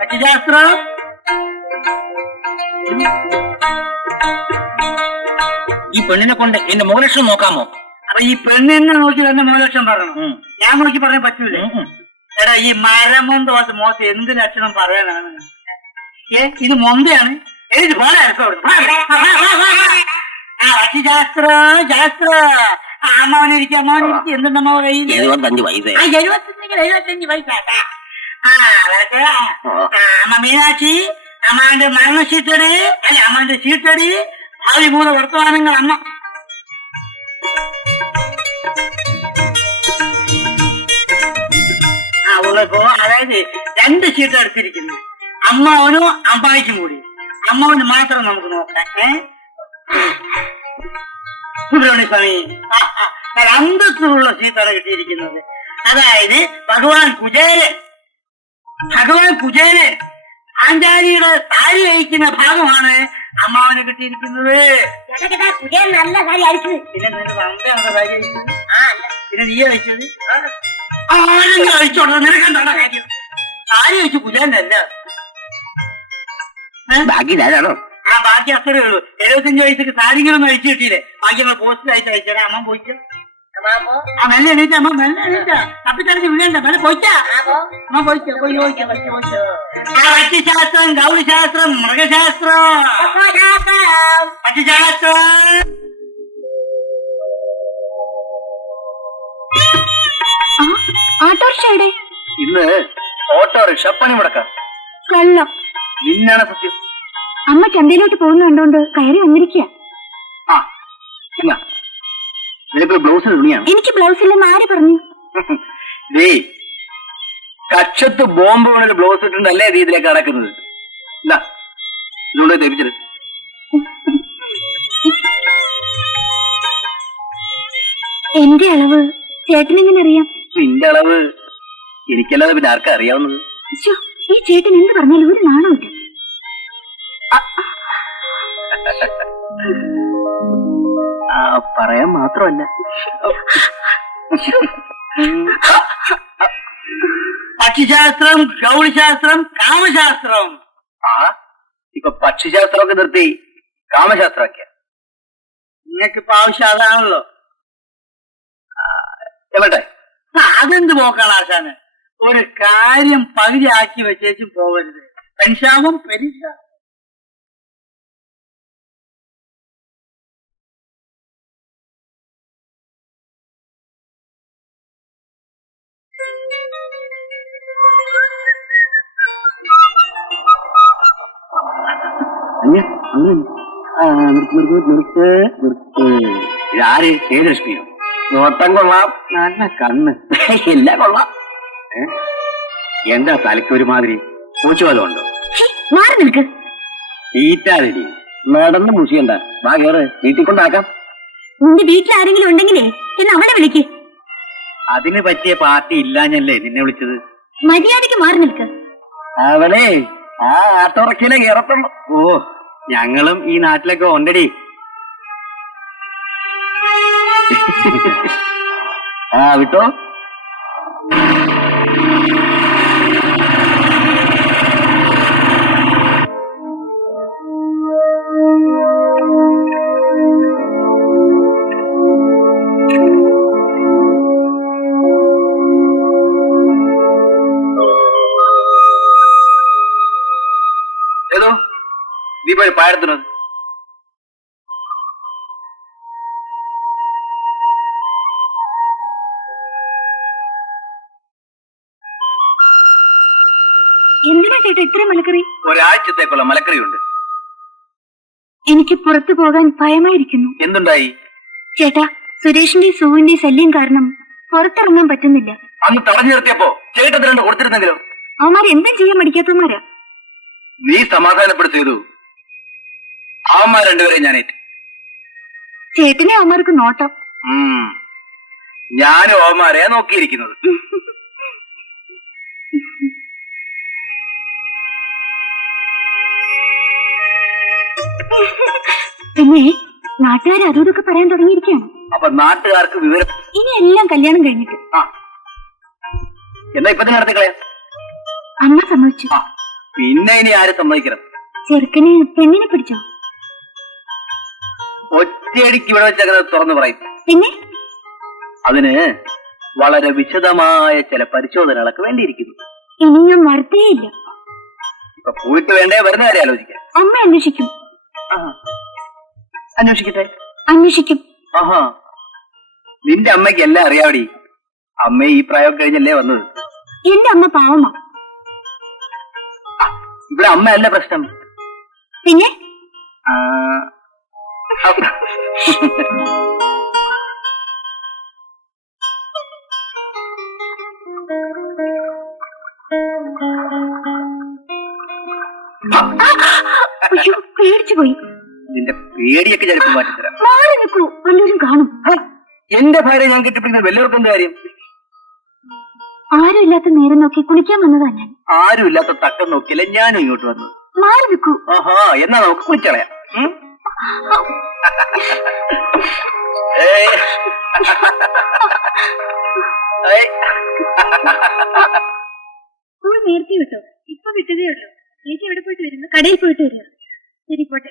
പക്ഷിശാസ്ത്രം. ഈ പെണ്ണിനെ കൊണ്ട് എന്റെ മുഖലക്ഷണം നോക്കാമോ? അപ്പൊ ഈ പെണ്ണിനെ നോക്കി തന്നെ മോലക്ഷം പറയണം. ഞാൻ നോക്കി പറയാൻ പറ്റൂലേ? എടാ, ഈ മരമൊന്നും തോറ്റ മോത്ത് എന്ത് ലക്ഷണം പറയാനാണ്? ഇത് മൊന്തയാണ്. എനിക്ക് പോലെ പക്ഷിശാസ്ത്രം ശാസ്ത്ര. അമ്മാവനിരിക്കും അമ്മാവനിരിക്കും. എന്തുണ്ടമ്മ കയ്യിൽ? 75 വയസ്സേ. 75 വയസ്സാട്ടാ. അമ്മ മീനാക്ഷി, അമ്മാന്റെ മരണ ചീട്ടടി അല്ലെ അമ്മാന്റെ ചീട്ടടി ഭാവി മൂന്ന് വർത്തമാനങ്ങൾ അമ്മ. ഉള്ളപ്പോ അതായത് 2 ചീട്ട് എടുത്തിരിക്കുന്നു. അമ്മാവനും അമ്പായിക്കും കൂടി. അമ്മാവന് മാത്രം നമുക്ക് നോക്കാം. സുബ്രഹ്മണ്യ സ്വാമി അന്തസ്സുള്ള ചീട്ടാണ് കിട്ടിയിരിക്കുന്നത്. അതായത് ഭഗവാൻ കുചേരൻ ആഞ്ചാരിയുടെ താരി വഹിക്കുന്ന ഭാഗമാണ് അമ്മാവന് കിട്ടിയിരിക്കുന്നത്. നല്ല കാര്യം അയച്ചു. പിന്നെ നിന്റെ തന്തയാണ് താരി വഹിച്ചത്. പിന്നെ നീ വഹിച്ചത് ആരെങ്കിലും അഴിച്ചോട്ടെ. നിനക്കെന്താണ് കാര്യം? താരി വഹിച്ചു കുചേരനല്ല. ബാക്കി ഞാനാണോ? ബാക്കി അത്രേ ഉള്ളൂ. 75 വയസ്സൊക്കെ സാരികളൊന്നും അഴിച്ചു കിട്ടിയില്ലേ? ബാക്കി നമ്മൾ പോസ്റ്റ് അയച്ചു അയച്ചോടെ. അമ്മ പോയിച്ച മെല്ലെ എണീറ്റ. അമ്മ മെല്ലെ എണീറ്റ. തപ്പിത്തടച്ച് വിടണ്ട. മെല്ലെ പോയിച്ചാ അമ്മ പോയിച്ചോ. പക്ഷിശാസ്ത്രം ഗൗരിശാസ്ത്രം മൃഗശാസ്ത്രം പക്ഷിശാസ്ത്രം. ഓട്ടോറിക്ഷയുടെ ഇന്ന് ഓട്ടോറിക്ഷ പണി മുടക്കാം. കള്ളം. നിന്നാണ് സത്യം. അമ്മ ചന്തയിലോട്ട് പോകുന്ന കണ്ടോണ്ട് കയറി വന്നിരിക്കുക. നിനക്കൊരു ബ്ലൗസ് തുണിയാണ്. എനിക്ക് ബ്ലൗസ് ഇല്ലെന്ന് ആര് പറഞ്ഞു? കക്ഷത്ത് ബോംബ് വീണൊരു ബ്ലൗസ് ഇട്ടുണ്ട് നല്ല രീതിയിലേക്ക് നടക്കുന്നത്. ഇതുകൊണ്ട് തെപ്പിച്ചത്. എന്റെ അളവ് ചേട്ടനെങ്ങനെ അറിയാം? നിന്റെ അളവ് എനിക്കല്ലാതെ പിന്നെ ആർക്കാ അറിയാവുന്നത്? ഈ ചേട്ടൻ എന്ത് പറഞ്ഞാലും ഒരു നാണമില്ല. പറയാൻ മാത്രമല്ല. പക്ഷിശാസ്ത്രം ഗൗരിശാസ്ത്രം കാമശാസ്ത്രം. ഇപ്പൊ ഇപ്പൊ പക്ഷിശാസ്ത്രമൊക്കെ നിർത്തി കാമശാസ്ത്രമൊക്കെ. നിങ്ങൾക്കിപ്പോ ആവശ്യം അതാണല്ലോ. എവിടെ അതെന്ത് പോക്കാണ് ആശാന്? ഒരു കാര്യം പകുതിയാക്കി വെച്ചേച്ചും പോകരുത്. പെൻഷാവും പെരിശ. ഇതാര്? ശ്രീലക്ഷ്മിയോ? നോട്ടം കൊള്ളാം, നല്ല കണ്ണ്, എല്ലാം കൊള്ളാം. എന്താ തലയ്ക്ക് ഒരുമാതിരി പൂച്ചുവല്ലോ ഉണ്ടോ? മാറി നിൽക്ക്. ഈറ്റാതിരി നടന്ന് മുഷിയണ്ട. വാ കേറ്, വീട്ടിൽ കൊണ്ടാക്കാം. നിന്റെ വീട്ടിൽ ആരെങ്കിലും ഉണ്ടെങ്കിലേ എന്ന് അവനെ വിളിക്ക്. അതിന് പറ്റിയ പാർട്ടി ഇല്ലാഞ്ഞല്ലേ നിന്നെ വിളിച്ചത്. മര്യാദയ്ക്ക് മാറി നിൽക്ക്. അവനെ ആ ആട്ടോറക്കിലെ കയറത്തുള്ളൂ. ഓ, ഞങ്ങളും ഈ നാട്ടിലൊക്കെ ഉണ്ടടി. ആ വിട്ടോ. ഏതോ നീ പോയി പാടത്തുന്നത്. എന്തിനാ ചേട്ടാ ഇത്രയും മലക്കറി? ഒരാഴ്ചത്തേക്കുള്ള മലക്കറിയുണ്ട്. എനിക്ക് പുറത്തു പോകാൻ ഭയമായിരിക്കുന്നു. എന്തുണ്ടായി? ചേട്ടാ, സുരേഷിന്റെ സൂവിന്റെ ശല്യം കാരണം പുറത്തിറങ്ങാൻ പറ്റുന്നില്ല. അന്ന് തടഞ്ഞു നിർത്തിയപ്പോ ചേട്ടത്തിന് രണ്ട് കൊടുത്തിരുന്നെങ്കിലോ? അവന്മാർ എന്തും ചെയ്യാൻ മടിക്കാത്തവന്മാരാ. നീ സമാധാനപ്പെടുത്തിയതു അവന്മാർ രണ്ടുപേരെയും ഞാൻ ഏറ്റു. ചേട്ടനെ അവന്മാർക്ക് നോട്ടം. ഞാനും അവന്മാരെ നോക്കിയിരിക്കുന്നത്. പിന്നെ നാട്ടുകാർ അതും പറയാൻ തുടങ്ങിയിരിക്കുകയാണ്. അപ്പൊ നാട്ടുകാർക്ക് വിവരം ഇനി എല്ലാം കല്യാണം കഴിഞ്ഞിട്ട്. എന്നാ ഇപ്പൊ തന്നെ നടത്തിക്കളയാ. അമ്മ സമ്മതിച്ചു. പിന്നെ ഇനി ആരും സമ്മതിക്കണം? ചെറുക്കന് പെണ്ണിനെ പിടിച്ചോ? ഒറ്റയടിക്ക് ഇവിടെ വെച്ചങ്ങനെ തുറന്നു പറയും. പിന്നെ അതിന് വളരെ വിശദമായ ചില പരിശോധനകളൊക്കെ വേണ്ടിയിരിക്കുന്നു. ഇനി ഞാൻ മറുത്തേയില്ല. ഇപ്പൊ പോയിട്ട് വേണ്ടേ വരുന്ന കാര്യം ആലോചിക്കാം. അമ്മ അന്വേഷിക്കും. അന്വേഷിക്കട്ടെ. അന്വേഷിക്കും. ആഹാ, നിന്റെ അമ്മയ്ക്ക് എല്ലാം അറിയാവടി. അമ്മ ഈ പ്രായം കഴിഞ്ഞല്ലേ വന്നത്. എന്റെ അമ്മ പാവമാ. ഇവിടെ അമ്മയല്ല പ്രശ്നം. പിന്നെ പേടിച്ചു പോയി. നിന്റെ പേടിയൊക്കെ ചിലപ്പോൾ മാറ്റിത്തരാം. മാറി നിൽക്കൂ, വല്ലവരും കാണും. എന്റെ ഭാര്യ ഞാൻ കെട്ടിപ്പിടിക്കുന്നത് വല്ലവർക്കും എന്ത് കാര്യം? ആരും ഇല്ലാത്ത നേരം നോക്കി കുളിക്കാൻ വന്നതാ ഞാൻ. ആരും ഇല്ലാത്ത തക്കം നോക്കിയല്ലേ ഞാനും ഇങ്ങോട്ട് വന്നത്. മാറി നിൽക്കൂ. ആഹാ, എന്നാ നമുക്ക് കുളിച്ചളയാം. സ്കൂൾ നേരത്തെ വിട്ടോ? ഇപ്പൊ വിട്ടതേ ഉള്ളൂ. ചേച്ചി എവിടെ പോയിട്ട് വരുന്നു? കടയിൽ പോയിട്ട് വരിക. ശരി, പോട്ടെ.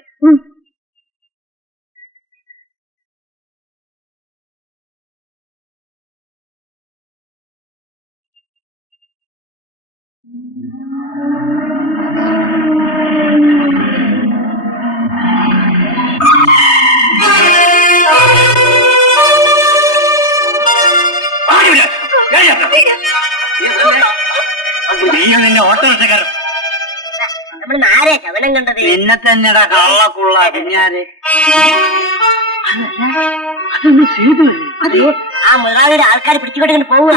നിന്നെ ഓട്ടോറിക്ഷക്കാരൻ ആരെ ശവനം കണ്ടത്? പിന്നെ തന്നെടാ കള്ളക്കുള്ള കുഞ്ഞാര്. അതൊന്ന് ചെയ്തു. അതെ, ആ മുതലാളിയുടെ ആൾക്കാർ പിടിച്ചുകൊണ്ടിങ്ങനെ പോവുക.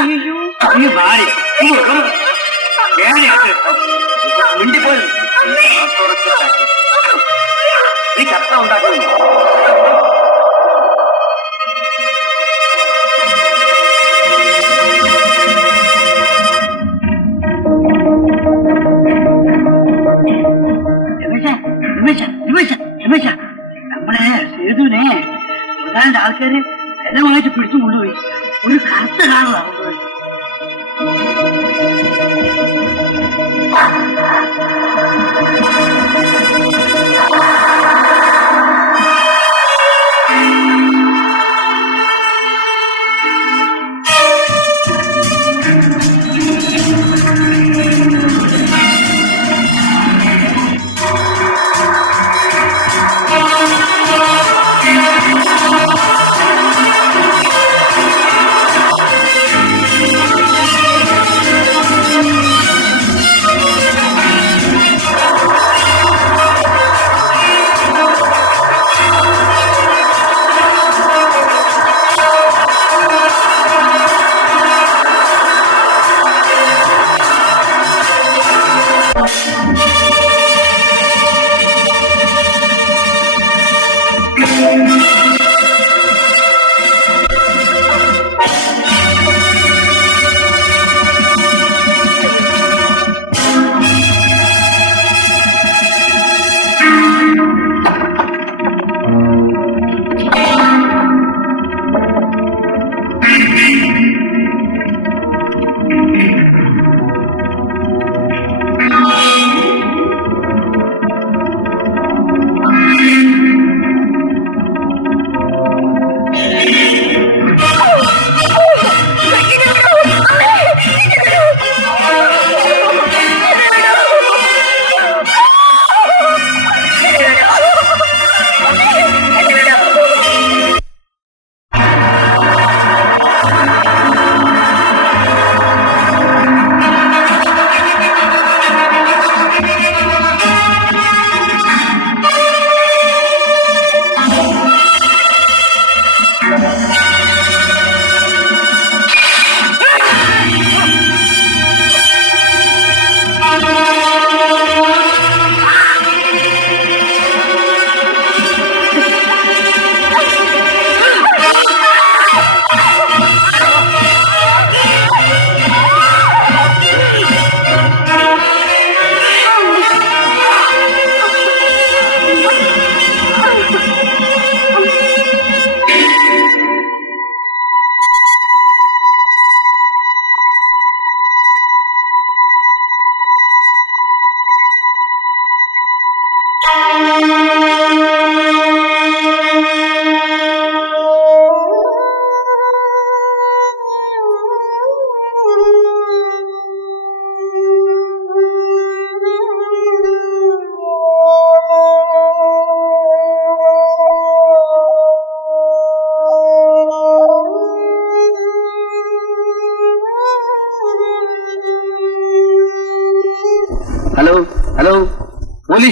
നീ ശബ്ദം ഉണ്ടാക്കുന്നു. നമ്മളെ സേതുവിനെ മുതലാളിന്റെ ആൾക്കാര് ബലമായിട്ട് പിടിച്ചു കൊണ്ടുപോയി. ഒരു കറുത്ത കാറാണ് കൊണ്ടുപോയി.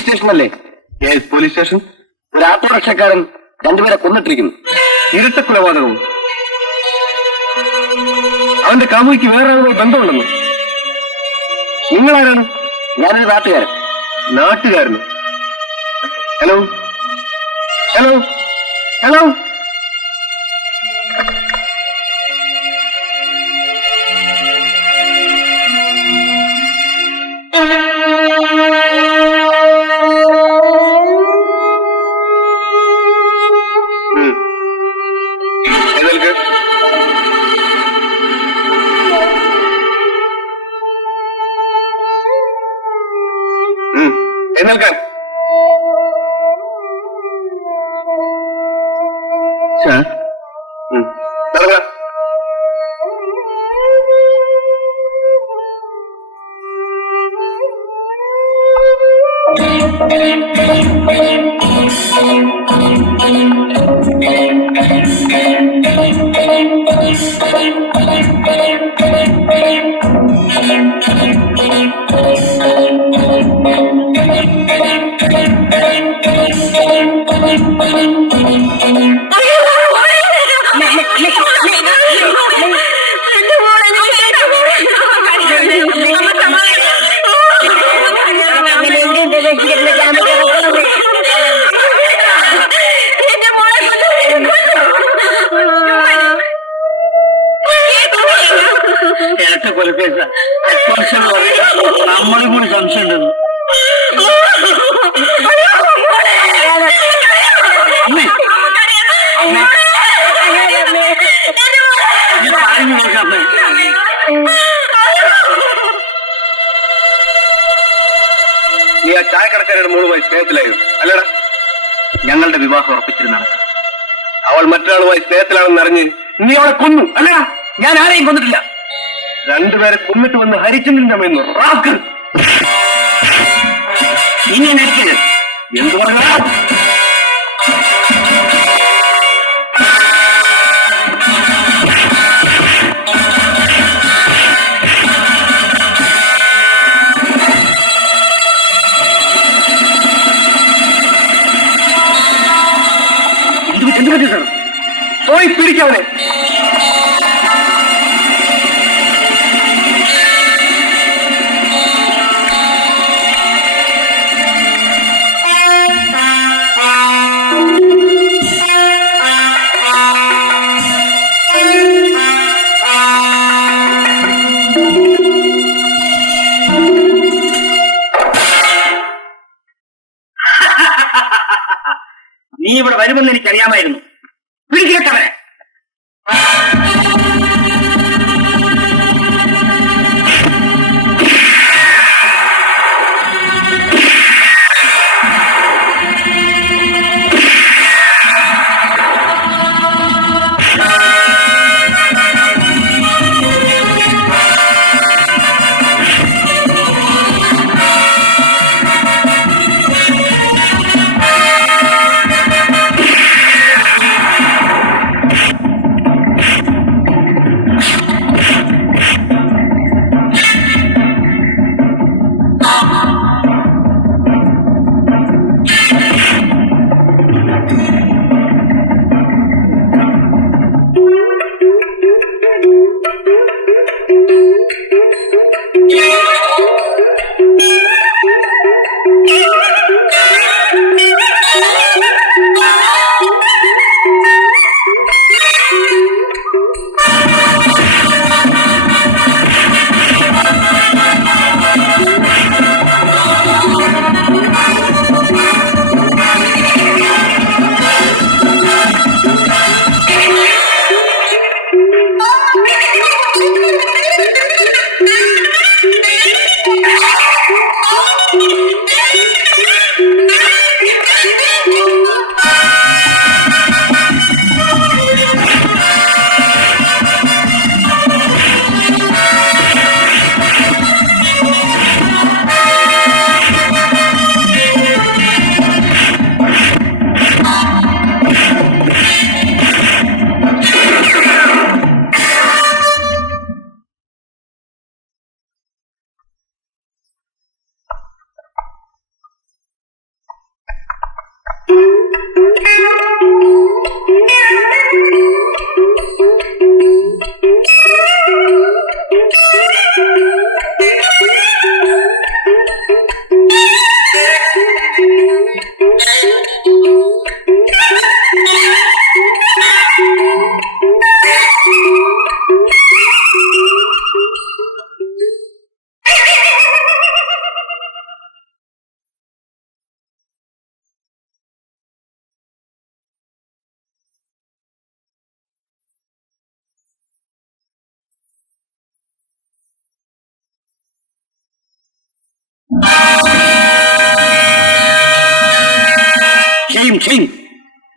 സ്റ്റേഷനല്ലേ? Police station. ഒരു ആട്ടോറിക്ഷക്കാരൻ രണ്ടുപേരെ കൊന്നിട്ടിരിക്കുന്നു. ഇരട്ട കൊലപാതകവും. അവന്റെ കാമുകിക്ക് വേറെ ആളുമായി ബന്ധമുണ്ടെന്നു. നിങ്ങളാരാണ്? ഞാനൊരു നാട്ടുകാരൻ. നാട്ടുകാരന്? Hello hello hello. എഴുന്നേൽക്കാൻ. നടക്കുക. ഇരട്ട കൊലക്കേസ നമ്മളും കൂടി സംശയമുണ്ടെന്ന്. നീ ആ ചായക്കടക്കാരുടെ മോളുമായി സ്നേഹത്തിലായിരുന്നു അല്ലടാ? ഞങ്ങളുടെ വിവാഹം ഉറപ്പിച്ചിരുന്നാണ്. അവൾ മറ്റൊരാളുമായി സ്നേഹത്തിലാണെന്ന് അറിഞ്ഞ് നീ അവളെ കൊന്നു അല്ലടാ? ഞാൻ ആരെയും കൊന്നിട്ടില്ല. രണ്ടുപേരെ കൊന്നിട്ട് വന്ന് ഹരിച്ചന്ദ്രന്റെ അമ്മയെന്ന് റാക്ക്. ഇനി നടിക്കരുത്. എന്തു പറഞ്ഞാ? എന്ത് പറ്റി സാർ? പോയി പിടിക്കവനെ. നീ ഇവിടെ വരുമെന്ന് എനിക്കറിയാമായിരുന്നു. പിടിക്കട്ടവരെ.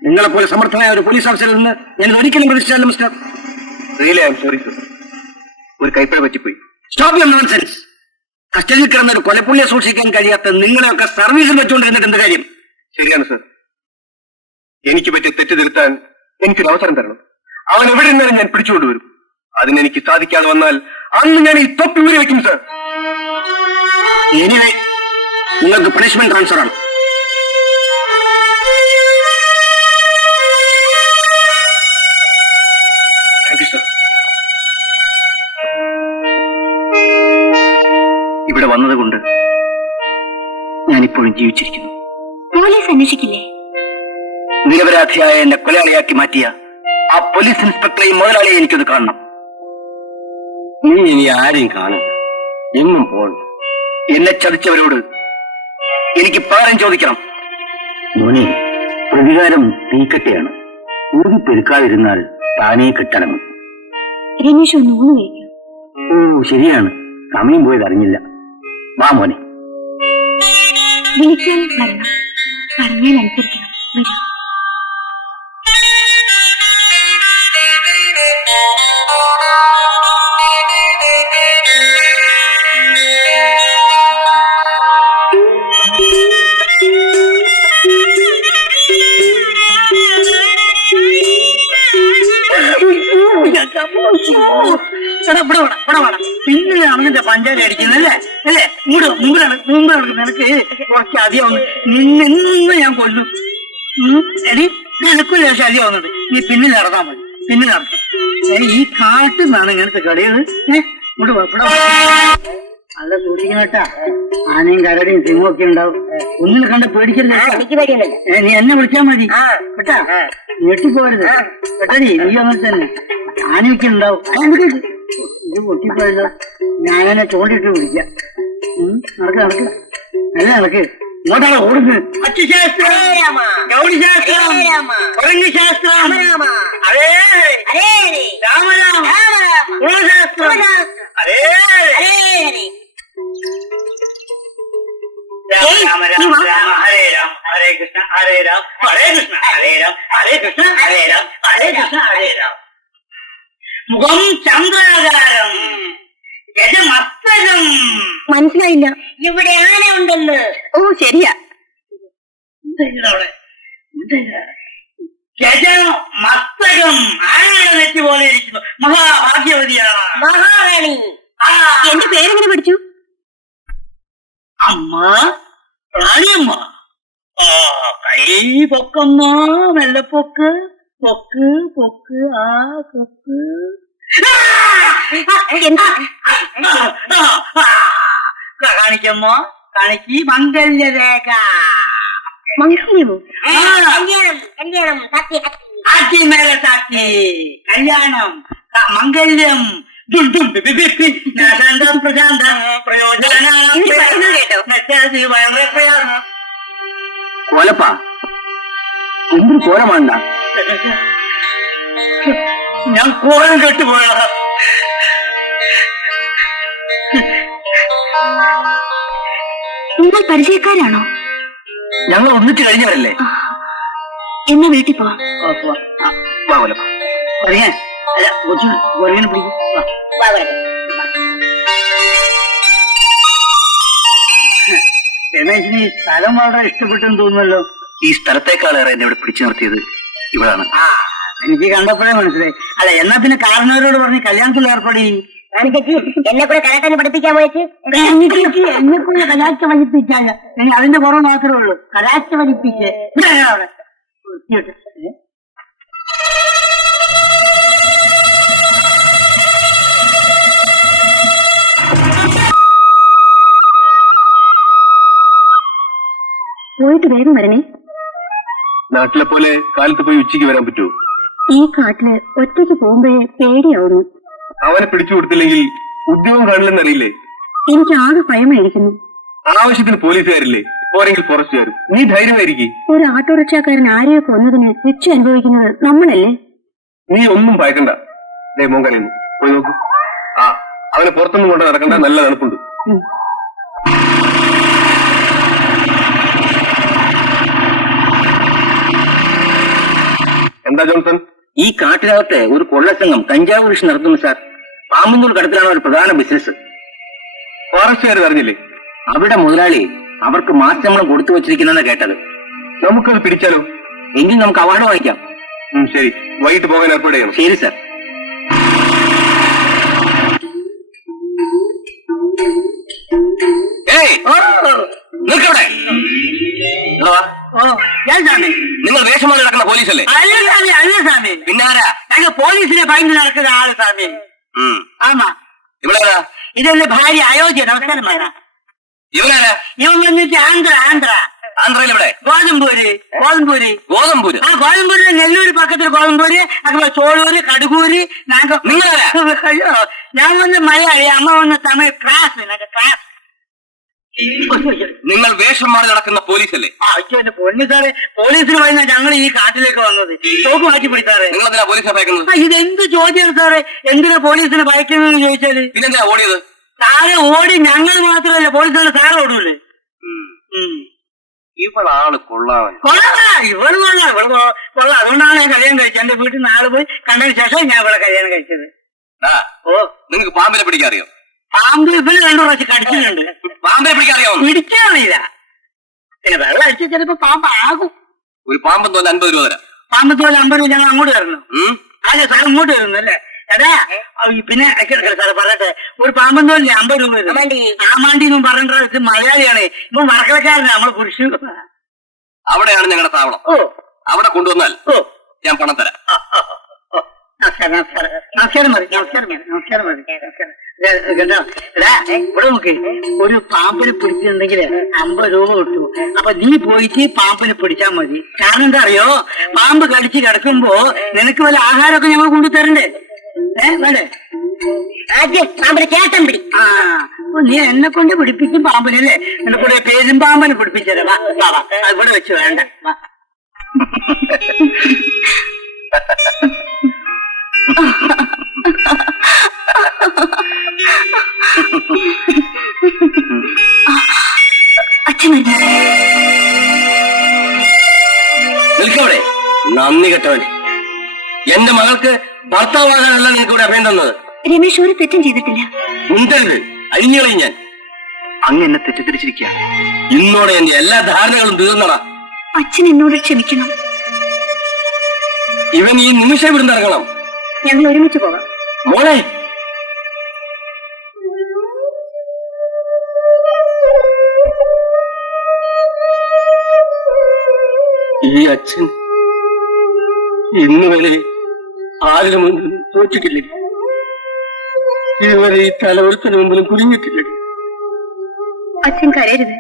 നിങ്ങളെ പോലെ സമർത്ഥനായ ഒരു പോലീസ് ഓഫീസറിൽ നിന്ന് ഞാൻ ഒരിക്കലും പ്രതീക്ഷിച്ചല്ല mister. Really I am sorry sir. ഒരു കൈപ്പഴ പറ്റിപ്പോയി. Stop your nonsense. കസ്റ്റഡിയിൽ കിടന്ന ഒരു കൊലപ്പുള്ളിയെ സൂക്ഷിക്കാൻ കഴിയാത്ത നിങ്ങളെയൊക്കെ സർവീസിൽ വെച്ചുകൊണ്ടിരുന്നിട്ട് എന്ത് കാര്യം? ശരിയാണ് സർ. എനിക്ക് പറ്റിയ തെറ്റ് തിരുത്താൻ എനിക്കൊരു അവസരം തരണം. അവൻ എവിടെ നിന്നാലും ഞാൻ പിടിച്ചുകൊണ്ടുവരും. അതിനെനിക്ക് സാധിക്കാതെ വന്നാൽ അന്ന് ഞാൻ ഈ തൊപ്പി ഊരി വെക്കും സർ. എനിവേ, നിങ്ങൾക്ക് പണിഷ്മെന്റ് ട്രാൻസ്ഫർ ആണ്. Thank you sir. ഇവിടെ വന്നതുകൊണ്ട് ഞാനിപ്പോഴും ജീവിച്ചിരിക്കുന്നു. പോലീസ് അന്വേഷിക്കില്ലേ? നിരപരാധിയായ എന്നെ കൊലയാളിയാക്കി മാറ്റിയ ആ പോലീസ് ഇൻസ്പെക്ടറെയും മുതലാളിയെ എനിക്കൊന്ന് കാണണം. നീ ഇനി ആരെയും കാണണ്ട, എങ്ങും പോകണ്ട. എന്നെ ചതിച്ചവരോട് എനിക്ക് പകരം ചോദിക്കണം. മോനെ, പ്രതികാരം തീക്കട്ടെയാണ്. ഊതി പെരുക്കാതിരുന്നാൽ താനേ കെട്ടടങ്ങും. രമേശ് ഒന്ന് ഊണ് കഴിക്കും. ഓ ശരിയാണ്, സമയം പോയത് അറിഞ്ഞില്ല. വാ മോനെ. വിളിച്ചാൽ വരണം, പറഞ്ഞാൽ അനുസരിക്കണം. വരൂ. പിന്നെ അവന്റെ പഞ്ചായത്ത് അടിക്കുന്നല്ലേ അല്ലേ? മുമ്പിലാണ് നിനക്ക് കുറച്ച് അധികം നിന്ന് ഞാൻ കൊല്ലും. എടി നിനക്കും ലേശം അധികം വന്നത്. നീ പിന്നിൽ നടന്നാൽ മതി, പിന്നിൽ നടത്തും. ഈ കാട്ടിൽ നിന്നാണ് ഇങ്ങനത്തെ കളികൾ. ഇങ്ങോട്ട് ഇവിടെ നല്ല സൂക്ഷിക്കണം കേട്ടാ. ആനയും കരടിയും സിംഹവും ഒക്കെ ഉണ്ടാവും. ഒന്നിനെ കണ്ട പേടിക്കരുത്. നീ എന്നെ വിളിച്ചാൽ മതി കേട്ടാ. ഞെട്ടിപ്പോരുത് കേട്ടടി. നീ അങ്ങനെ തന്നെ ആനയൊക്കെ ഉണ്ടാവും. ഇത് പൊട്ടിപ്പോയല്ലോ. ഞാനെന്നെ ചോണ്ടിട്ട് വിളിക്കാം. നടക്ക് നല്ല നടക്ക്. ഇങ്ങോട്ടാണ് ഓടുന്നത്. അച്ചുശാസ്ത്രം, ഗൗരിശാസ്ത്രം, ശാസ്ത്രം, അതേ രാമരാമ, കുലശാസ്ത്രം, അതേ രാമ രാമ രാമ ഹരേ രാമ ഹരേ കൃഷ്ണ ഹരേ രാമ ഹരേ കൃഷ്ണ ഹരേ രാമ ഹരേ കൃഷ്ണ ഹരേ രാമ ഹരേ കൃഷ്ണ ഹരേ രാമ. മുഖം ചന്ദ്രാകാരം, ഗജമസ്തകം. മനസ്സിലായില്ല. ഇവിടെ ആന ഉണ്ടെന്ന്. ഓ ശരിയാ. അവിടെ ഗജമസ്തകം, ആനയുടെ നെറ്റി പോലെ ഇരിക്കുന്നു. മഹാഭാഗ്യവതിയാണ് മഹാറാണി. എന്റെ പേരെങ്ങനെ പഠിച്ചു? അമ്മ റാണിയമ്മ. കൈ പൊക്കമ്മ, മെല്ലെ പൊക്ക് പൊക്ക് പൊക്ക്. ആ പൊക്ക്. കാണിക്കമ്മ, കാണിക്ക്. മംഗല്യരേഖ. മംഗല്യമോ? കല്യാണം ആക്കി മേലെ താക്കി. കല്യാണം മംഗല്യം. കോലപ്പാ, എന്തൊരു കോലമാണ്ട. ഞാൻ കോലം കെട്ടുപോയതാ. നിങ്ങൾ പരിചയക്കാരാണോ? ഞങ്ങൾ ഒന്നിച്ച് കഴിഞ്ഞവരല്ലേ. എന്നാ വീട്ടിൽ പോവാം. വാ കോലപ്പാ. രമേശിന് ഈ സ്ഥലം വളരെ ഇഷ്ടപ്പെട്ടെന്ന് തോന്നുന്നല്ലോ. ഈ സ്ഥലത്തേക്കാളേറെ എന്നെ ഇവിടെ പിടിച്ചു നിർത്തിയത് ഇവളാണ്. എനിക്ക് കണ്ടപ്പോഴേ മനസ്സിലായി. അല്ല, എന്നാ പിന്നെ കാരണവരോട് പറഞ്ഞ് കല്യാണത്തിൽ ഏർപ്പെടി. എന്നെ കൂടെ കരാട്ടെ പഠിപ്പിക്കാൻ പോയിട്ട് എന്നെ കൂടെ കലാറ്റ് പഠിപ്പിച്ചാൽ അതിന്റെ കുറവ് മാത്രമേ ഉള്ളൂ. കലാറ്റ് പഠിപ്പിച്ച് അവിടെ പോയിട്ട് വേഗം വരണേ. നാട്ടിലെ പോലെ കാലത്ത് പോയി ഉച്ചയ്ക്ക് വരാൻ പറ്റുമോ? ഈ കാട്ടില് ഒറ്റയ്ക്ക് പോകുമ്പോഴേ പേടിയാവുന്നു. അവനെ പിടിച്ചു കൊടുത്തില്ലെങ്കിൽ ഉദ്യോഗം കാണില്ലെന്നറിയില്ലേ? എനിക്ക് ആകെ ഭയമായിരിക്കുന്നു. ആവശ്യത്തിന് പോലീസുകാരില്ലേ, പോരെങ്കിൽ ഫോറസ്റ്റുകാരും. നീ ധൈര്യമായിരിക്കും. ഒരു ഓട്ടോറിക്ഷക്കാരൻ ആരെയോ കൊന്നതിന് ശിക്ഷ അനുഭവിക്കുന്നത് നമ്മളല്ലേ? നീ ഒന്നും ഭയക്കണ്ട. മോൻ കരയുന്നു, പോയി നോക്കൂ. ആ, അവനെ പുറത്തൊന്നും കൊണ്ട് നടക്കണ്ട, നല്ല തണുപ്പുണ്ട്. എന്താ ജോൺസൺ? ഈ കാട്ടിനകത്ത് ഒരു കൊള്ളസംഘം കഞ്ചാവ് കൃഷി നടത്തുന്നു സാർ. പാമ്പുന്നൂർ കടത്തിലാണ് ഒരു പ്രധാന ബിസിനസ്. ഫോറസ്റ്റുകാർ അറിഞ്ഞില്ലേ? അവിടെ മുതലാളി അവർക്ക് മാസശമ്പളം കൊടുത്തു വച്ചിരിക്കുന്നെന്നാണ് കേട്ടത്. നമുക്കത് പിടിച്ചാലോ? എങ്കിൽ നമുക്ക് അവാർഡ് വാങ്ങിക്കാം. ശരി, വൈകിട്ട് പോകാൻ ഏർപ്പാട് ചെയ്യണം. ശരി സാർ. നിൽക്കവിടെ. ഓ ഞാൻ സ്വാമി. നിങ്ങൾ വേഷമായി നടക്കുന്ന പോലീസല്ലേ? അല്ല സ്വാമി, അല്ല സ്വാമി. പിന്നാരാ? ഞങ്ങൾ പോലീസിനെ ഭയങ്കര നടക്കുന്ന ആള് സ്വാമി. ആമാ, ഇവിടെ ഇതെന്റെ ഭാര്യ അയോധ്യ. നമസ്കാരം വേണം. ഇവരാരാ? ഇവൻ വന്നിട്ട് ആന്ധ്ര. ആന്ധ്രയിൽ എവിടെ? ഗോതമ്പൂര്. ഗോതമ്പൂര്. ആ ഗോതമ്പൂര് നെല്ലൂര് പക്കത്തിൽ ഗോതമ്പൂര്, അതുപോലെ ചോളൂര്, കടുകൂര്. നിങ്ങളാരാ? അയ്യോ, ഞാൻ വന്ന് മലയാളി, അമ്മ വന്ന് തമിഴ്. ക്ലാസ് നിങ്ങൾ വേഷം മാറി നടക്കുന്ന പോലീസല്ലേ? അയ്യോ എന്റെ പൊന്നു സാറേ, പോലീസിന് പറയുന്ന ഞങ്ങൾ ഈ കാട്ടിലേക്ക് വന്നത്. തോക്ക് മാറ്റി പിടി സാറേ. നിങ്ങൾ എന്തിനാ പോലീസിനെ ഭയക്കുന്നത്? ഇതെന്ത് ചോദ്യമാണ് സാറേ? എന്തിനാ പോലീസിനെ ഭയക്കുന്നതെന്ന് ചോദിച്ചാല് പിന്നെന്തിനാ ഓടിയത്? സാറ് ഓടി, ഞങ്ങൾ മാത്രമല്ല പോലീസുകാരെ സാറ് ഓടൂലേ. ഇവളാള് കൊള്ളാവൻ. ഇവള് കൊള്ളാം. അതുകൊണ്ടാണ് ഞാൻ കല്യാണം കഴിച്ചത്. എന്റെ വീട്ടിൽ നാളെ പോയി കണ്ടതിന് ശേഷം ഞാൻ ഇവിടെ കല്യാണം കഴിച്ചത്. ഓ, നിങ്ങൾക്ക് പാമ്പിനെ പിടിക്കാൻ അറിയോ? പാമ്പ് ഇവര് 2 പ്രാവശ്യം കടിച്ചിട്ടുണ്ട്. പാമ്പിനെ പിടിക്കാൻ അറിയാമോ? പിടിക്കാറില്ല. പിന്നെ വെള്ളം അടിച്ച് ചിലപ്പോ പാമ്പ് ആകും. ഒരു പാമ്പം തോന്നി 50 രൂപ തരാം. പാമ്പ് തോലെ 50 രൂപ ഞങ്ങൾ അങ്ങോട്ട് തരണം. അതെ സാർ, ഇങ്ങോട്ട് വരുന്നു അല്ലേ? എടാ പിന്നെ സാറേ പറയട്ടെ, ഒരു പാമ്പം തോലില്ലേ 50 രൂപ വരും. ആമാണ്ടി എന്നും പറഞ്ഞ ഇത് മലയാളിയാണ്. ഇപ്പൊ മറക്കലക്കാരനാണ് നമ്മള് പുരുഷ. അവിടെയാണ് ഞങ്ങളുടെ താവളം. ഓ, അവിടെ കൊണ്ടുവന്നാൽ ഞാൻ പണം തരാം. നമസ്കാരം മതി. കേട്ടോ, ഇവിടെ നോക്ക്, ഒരു പാമ്പിനെ പിടിച്ചിട്ടുണ്ടെങ്കിൽ 50 രൂപ കിട്ടും. അപ്പൊ നീ പോയിട്ട് പാമ്പിനെ പിടിച്ചാൽ മതി. കാരണം എന്താ അറിയോ, പാമ്പ് കടിച്ച് കിടക്കുമ്പോ നിനക്ക് വല്ല ആഹാരമൊക്കെ ഞങ്ങൾ കൊണ്ടു തരണ്ടേ? വേണ്ടേ? പാമ്പിനെ ചേട്ടൻ പിടി. നീ എന്നെ കൊണ്ട് പിടിപ്പിക്കും പാമ്പിനല്ലേ? എന്നെ കൂടെ പേരും പാമ്പിനെ പിടിപ്പിച്ചേരാ. വാ, ഇവിടെ വെച്ച് വേണ്ട. വാ. നിൽക്കവിടെ, നന്ദി കെട്ടവൻ. എന്റെ മകൾക്ക് ഭർത്താവാകാനല്ല നിങ്ങൾക്ക് ഇവിടെ അഭയം തന്നത്. രമേശ് ഒരു തെറ്റും ചെയ്തിട്ടില്ല. ഉണ്ടത് അഴിഞ്ഞുകളയും ഞാൻ. അങ്ങ് എന്നെ തെറ്റിദ്ധരിച്ചിരിക്കുക. ഇന്നോടെ എന്റെ എല്ലാ ധാരണകളും തീർന്നടാ. അച്ഛൻ എന്നോട് ക്ഷമിക്കണം. ഇവൻ ഈ നിമിഷം ഇവിടുന്ന് ഇറങ്ങണം. ഞങ്ങൾ ഒരുമിച്ച് പോകാം. മോളെ, ഈ അച്ഛൻ ഇന്ന് വരെ ആരുടെ മുമ്പിൽ തോറ്റിട്ടില്ലേ? ഇതുവരെ ഈ തലവൃത്തിന് മുമ്പിലും കുനിഞ്ഞിട്ടില്ലേ? അച്ഛൻ കരയരുത്.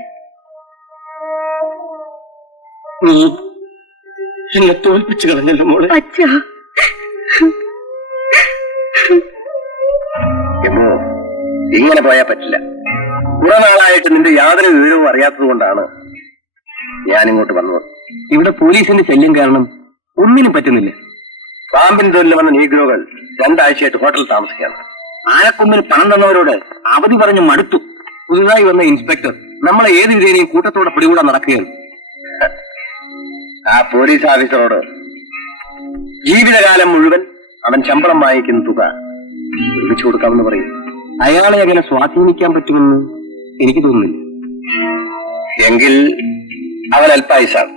നീ എന്നെ തോൽപ്പിച്ചു കളഞ്ഞല്ലോ മോളെ. അച്ഛാ, ഇങ്ങനെ പോയാ പറ്റില്ല. കുറെ നാളായിട്ട് നിന്റെ യാതൊരു വിവരവും അറിയാത്തത് കൊണ്ടാണ് ഞാൻ ഇങ്ങോട്ട് വന്നത്. ഇവിടെ പോലീസിന്റെ ശല്യം കാരണം ഒന്നിനും പറ്റുന്നില്ല. പാമ്പിൻ തൊഴിൽ വന്ന നീഗ്രോകൾ 2 ആഴ്ചയായിട്ട് ഹോട്ടലിൽ താമസിക്കുകയാണ്. ആനക്കൊമ്പിന് പണം തന്നവരോട് അവധി പറഞ്ഞു മടുത്തു. പുതുതായി വന്ന ഇൻസ്പെക്ടർ നമ്മളെ ഏത് വിധേനയും കൂട്ടത്തോടെ പിടികൂടാൻ നടക്കുകയാണ്. ആ പോലീസ് ഓഫീസറോട് ജീവിതകാലം മുഴുവൻ അവൻ ശമ്പളം വാങ്ങിക്കുന്ന തുക ഒരുമിച്ച് കൊടുക്കാമെന്ന് പറയും. അയാളെ അങ്ങനെ സ്വാധീനിക്കാൻ പറ്റുമെന്ന് എനിക്ക് തോന്നുന്നില്ല. എങ്കിൽ അവൻ അല്പായുസാണ്.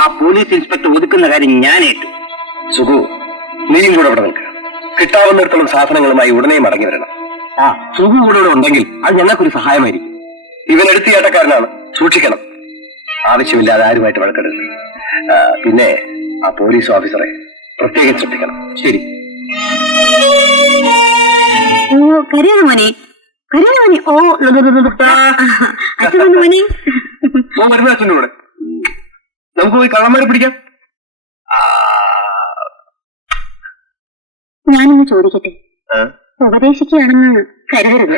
ആ പോലീസ് ഇൻസ്പെക്ടർ ഒതുക്കുന്ന കാര്യം ഞാൻ ഏറ്റു. സുഖു, നീയും കൂടെ ഇവിടെ നിൽക്കുക. കിട്ടാവുന്നിടത്തോളം സാധനങ്ങളുമായി ഉടനെ മടങ്ങി വരണം. സുഖു കൂടെ ഇവിടെ ഉണ്ടെങ്കിൽ അത് ഞങ്ങൾക്കൊരു സഹായമായിരിക്കും. ഇവൻ എടുത്തിയാട്ടക്കാരനാണ്, സൂക്ഷിക്കണം. ആവശ്യമില്ലാതെ ആരുമായിട്ട് വഴക്കെടുക്കരുത്. പിന്നെ ആ പോലീസ് ഓഫീസറെ പ്രത്യേകം ശ്രദ്ധിക്കണം. ശരി. ഓ കരയാണ് മോനെ, കരയാണ് മോനെ. ഓ അച്ഛൻ വന്നു മോനെ. വരുന്ന അച്ഛൻ്റെ കൂടെ നമുക്ക് പോയി കള്ളന്മാരെ പിടിക്കാം. ഞാനൊന്ന് ചോദിക്കട്ടെ, ഉപദേശിക്കുകയാണെന്ന് കരുതരുത്.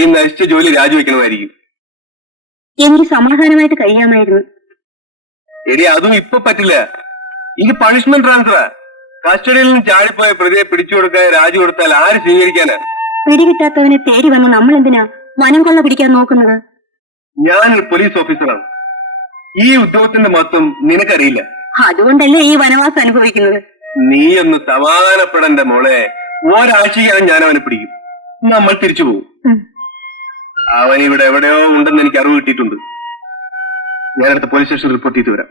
ഈ നശിച്ച ജോലി രാജിവെക്കണമായിരിക്കും. എനിക്ക് സമാധാനമായിട്ട് കഴിയാമായിരുന്നു. എടി, അതും ഇപ്പൊ പറ്റില്ല. ഇത് പണിഷ്മെന്റ് ട്രാൻസ്ഫറാ. കസ്റ്റഡിയിൽ നിന്ന് ചാടിപ്പോയ പ്രതിയെ പിടിച്ചു കൊടുക്കാൻ രാജി കൊടുത്താൽ ആര് സ്വീകരിക്കാനാ? പിടികിട്ടാത്തവനെ തേടി വന്ന് നമ്മൾ എന്തിനാ വനം കൊള്ള പിടിക്കാൻ നോക്കുന്നത്? ഞാനൊരു പോലീസ് ഓഫീസറാണ്. ഈ ഉദ്യോഗത്തിന്റെ മഹത്വം നിനക്കറിയില്ല. അതുകൊണ്ടല്ലേ ഈ വനവാസം അനുഭവിക്കുന്നത്. നീ ഒന്ന് സമാധാനപ്പെടന്റെ മോളെ. ഒരാഴ്ചയ്ക്കകം ഞാൻ അവനെ പിടിക്കും. നമ്മൾ തിരിച്ചു പോകും. അവൻ ഇവിടെ എവിടെയോ ഉണ്ടെന്ന് എനിക്ക് അറിവ് കിട്ടിയിട്ടുണ്ട്. ഞാനടുത്ത പോലീസ് സ്റ്റേഷനിൽ റിപ്പോർട്ട് ചെയ്ത് വരാം.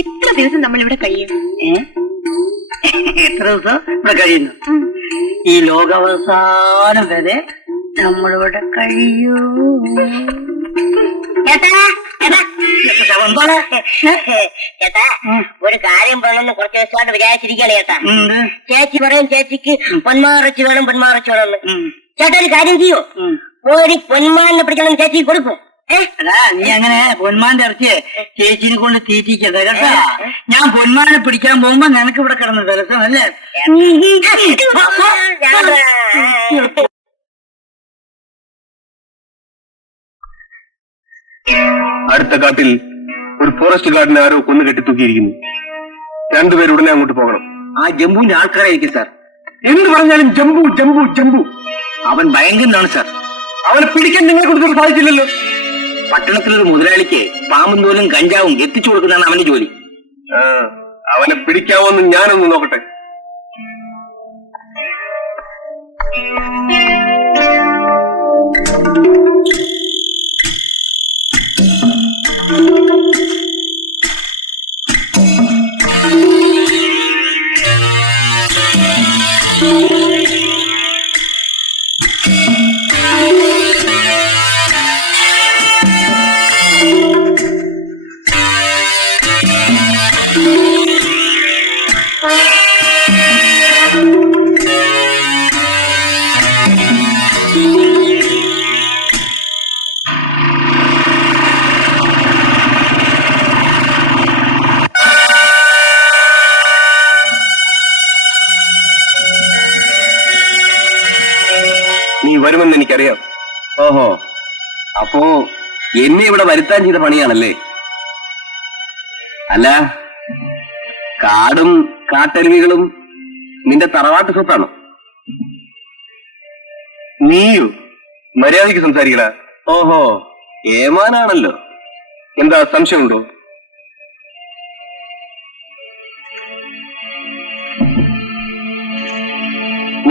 എത്ര ദിവസം നമ്മൾ ഇവിടെ കഴിയും? എത്ര ദിവസം ഇവിടെ കഴിയുന്നു? ഈ ലോകാവസാനം വരെ നമ്മളിവിടെ കഴിയൂ. ചേട്ടാ, ഒരു കാര്യം പറയണമെന്ന് കുറച്ച് ദിവസമായിട്ട് വിചാരിച്ചിരിക്കുകയാണ് ചേട്ടാ. ചേച്ചി പറയും ചേച്ചിക്ക് പൊന്മാറച്ച് വേണം പൊന്മാറച്ച് വേണമെന്ന്. ചേട്ടാ ഒരു കാര്യം ചെയ്യോ, ഒരു പൊന്മാനെ പിടിക്കണം ചേച്ചി കൊടുക്കും. നീ അങ്ങനെ പൊന്മാന്റെ ഇറച്ചിയെ ചേച്ചിനെ കൊണ്ട് തീറ്റിക്കരുത് കേട്ടാ. ഞാൻ പൊന്മാനെ പിടിക്കാൻ പോകുമ്പോ നിനക്ക് ഇവിടെ കിടന്ന ദിവസമല്ലേ. അടുത്ത കാട്ടിൽ ഒരു ഫോറസ്റ്റ് ഗാർഡിനെ ആരോ കൊന്നു കെട്ടി തൂക്കിയിരിക്കുന്നു. രണ്ടുപേരും ഉടനെ അങ്ങോട്ട് പോകണം. ആ ജംബുവിന്റെ ആൾക്കാരായിരിക്കും സാർ. എന്ത് പറഞ്ഞാലും ജംബു ജംബു ജംബു. അവൻ ഭയങ്കരനാണ് സാർ. അവനെ പിടിക്കാൻ നിങ്ങളെ കൊടുക്കാൻ സാധിച്ചില്ലല്ലോ. പട്ടണത്തിലൊരു മുതലാളിക്ക് പാമ്പും തോലും കഞ്ചാവും എത്തിച്ചു കൊടുക്കുന്നതാണ് അവന്റെ ജോലി. അവനെ പിടിക്കാവോന്ന് ഞാനൊന്ന് നോക്കട്ടെ. വരുമെന്ന് എനിക്കറിയാം. ഓഹോ, അപ്പോ എന്നെ ഇവിടെ വരുത്താൻ ചെയ്ത പണിയാണല്ലേ? അല്ല, കാടും കാട്ടരുവികളും നിന്റെ തറവാട്ട് സ്വത്താണോ? നീയോ മര്യാദയ്ക്ക് സംസാരിക്കട. ഓഹോ, ഏമാനാണല്ലോ. എന്താ സംശയമുണ്ടോ?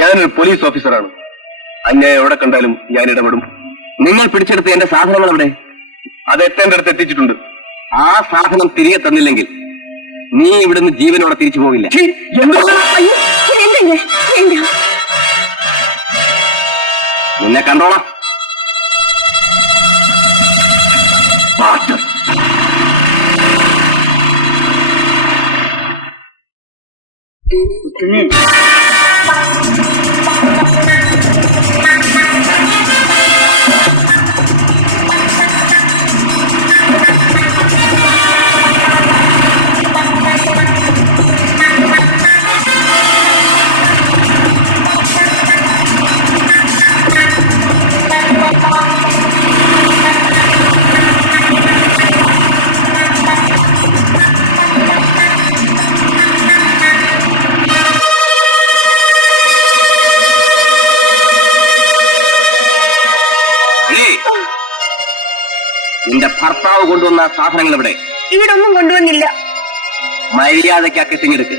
ഞാനൊരു പോലീസ് ഓഫീസറാണ്. അന്യായം എവിടെ കണ്ടാലും ഞാൻ ഇടപെടും. നിങ്ങൾ പിടിച്ചെടുത്ത എന്റെ സാധനങ്ങൾ എവിടെ? അത് എത്തേണ്ട അടുത്ത് എത്തിച്ചിട്ടുണ്ട്. ആ സാധനം തിരികെ തന്നില്ലെങ്കിൽ നീ ഇവിടുന്ന് ജീവനോടെ തിരിച്ചു പോകില്ല. നിന്നെ കണ്ടോളാം. നിന്റെ ഭർത്താവ് കൊണ്ടുവന്ന സാധനങ്ങൾ എവിടെ? ഇവിടെ ഒന്നും കൊണ്ടുവന്നില്ല. മര്യാദയ്ക്ക് അക്കത്തിങ്ങെടുക്ക്,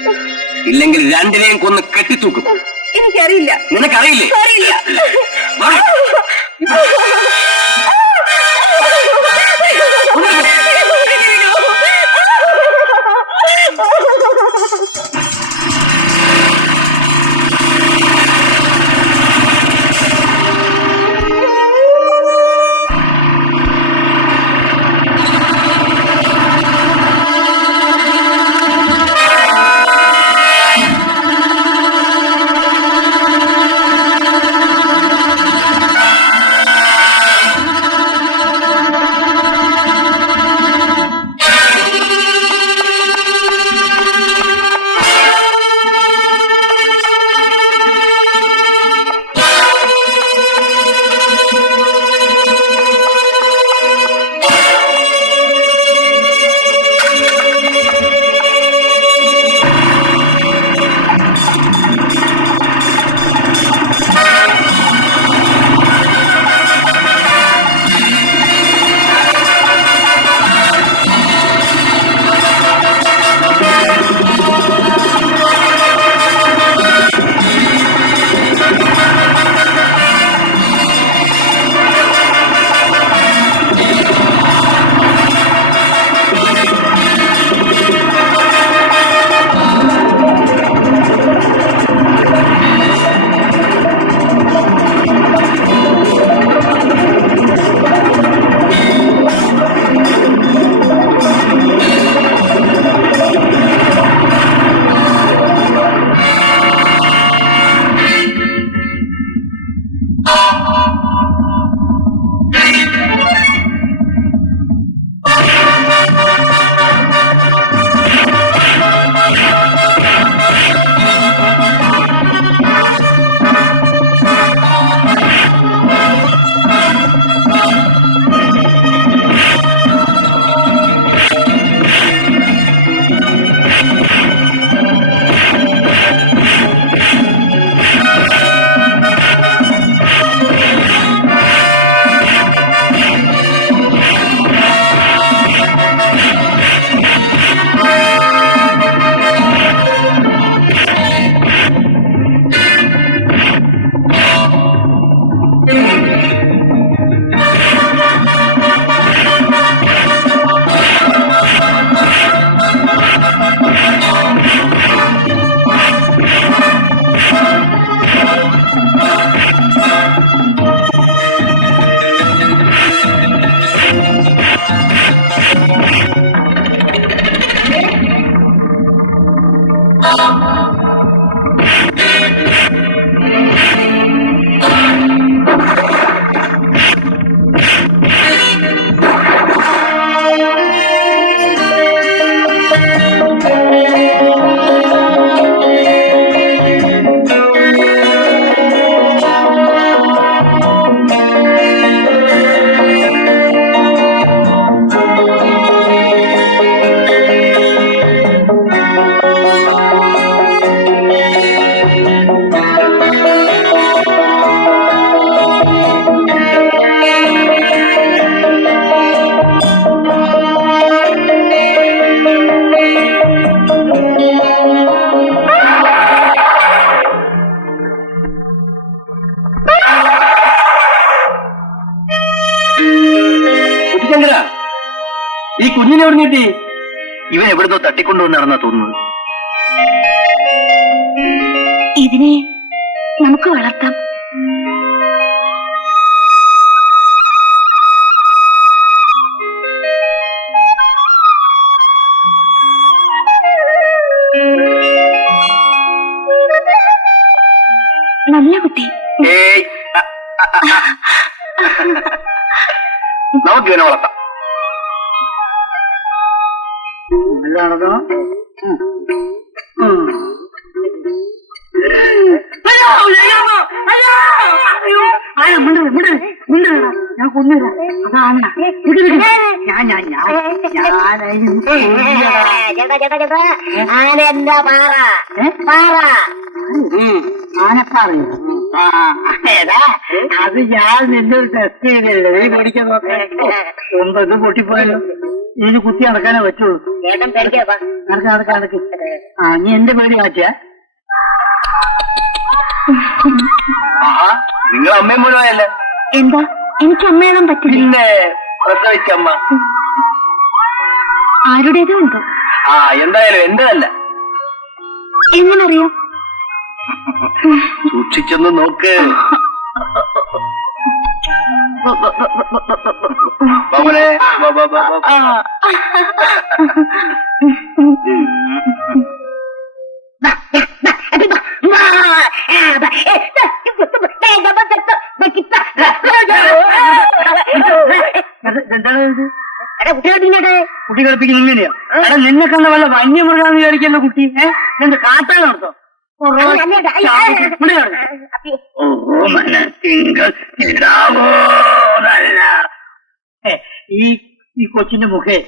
ഇല്ലെങ്കിൽ രണ്ടിനെയും കൊന്ന് കെട്ടിത്തൂക്കും. എനിക്കറിയില്ല. നിനക്കറിയില്ലേ? അറിയില്ല. കുഞ്ഞിനെ എവിടെ കിട്ടി? ഇവൻ എവിടുന്നോ തട്ടിക്കൊണ്ടുവന്നാണെന്നാ തോന്നുന്നത്. ഇതിനെ നമുക്ക് വളർത്താം. നല്ല കുട്ടി. ഏയ് നമുക്ക് ഇവനെ വളർത്താം. നടന്നോ? ഞാൻ കൊന്നില്ല. അതാണ് ആനെന്താ പാറ പാറ ആനപ്പാറയോ? ഏതാ അത്? ഞാൻ നിന്റെ ഒരു ടെസ്റ്റ് ചെയ്തല്ലേ, നീ പഠിക്കാൻ നോക്കാൻ. ഇത് പൊട്ടിപ്പോയല്ലോ. ഇതിന് കുത്തി നടക്കാനേ പറ്റുള്ളൂ. ചേട്ടൻ പേടിക്കാ. നടക്ക്. ആ, നീ എന്റെ പേടി മാറ്റിയാ? നിങ്ങൾ അമ്മയും മുഴുവനല്ലേ? എന്താ, എനിക്ക് അമ്മയാകാൻ പറ്റില്ല. പിന്നെ പ്രസവിച്ച അമ്മ. ആരുടേതോ ഉണ്ടോ? ആ, എന്തായാലും എന്റെതല്ല. എങ്ങനറിയാം? സൂക്ഷിച്ചൊന്ന് നോക്ക്. ബാബുനെ, എന്താണ് ഇത്? കുട്ടി കളിപ്പിക്കുന്ന ഇങ്ങനെയാ? നിന്നെ കണ്ട വല്ല വന്യമൃഗാന്ന് വിചാരിക്കുന്ന കുട്ടി. എന്ത് കാട്ടാൻ നടത്തോ? ഈ കൊച്ചിന്റെ മുഖേ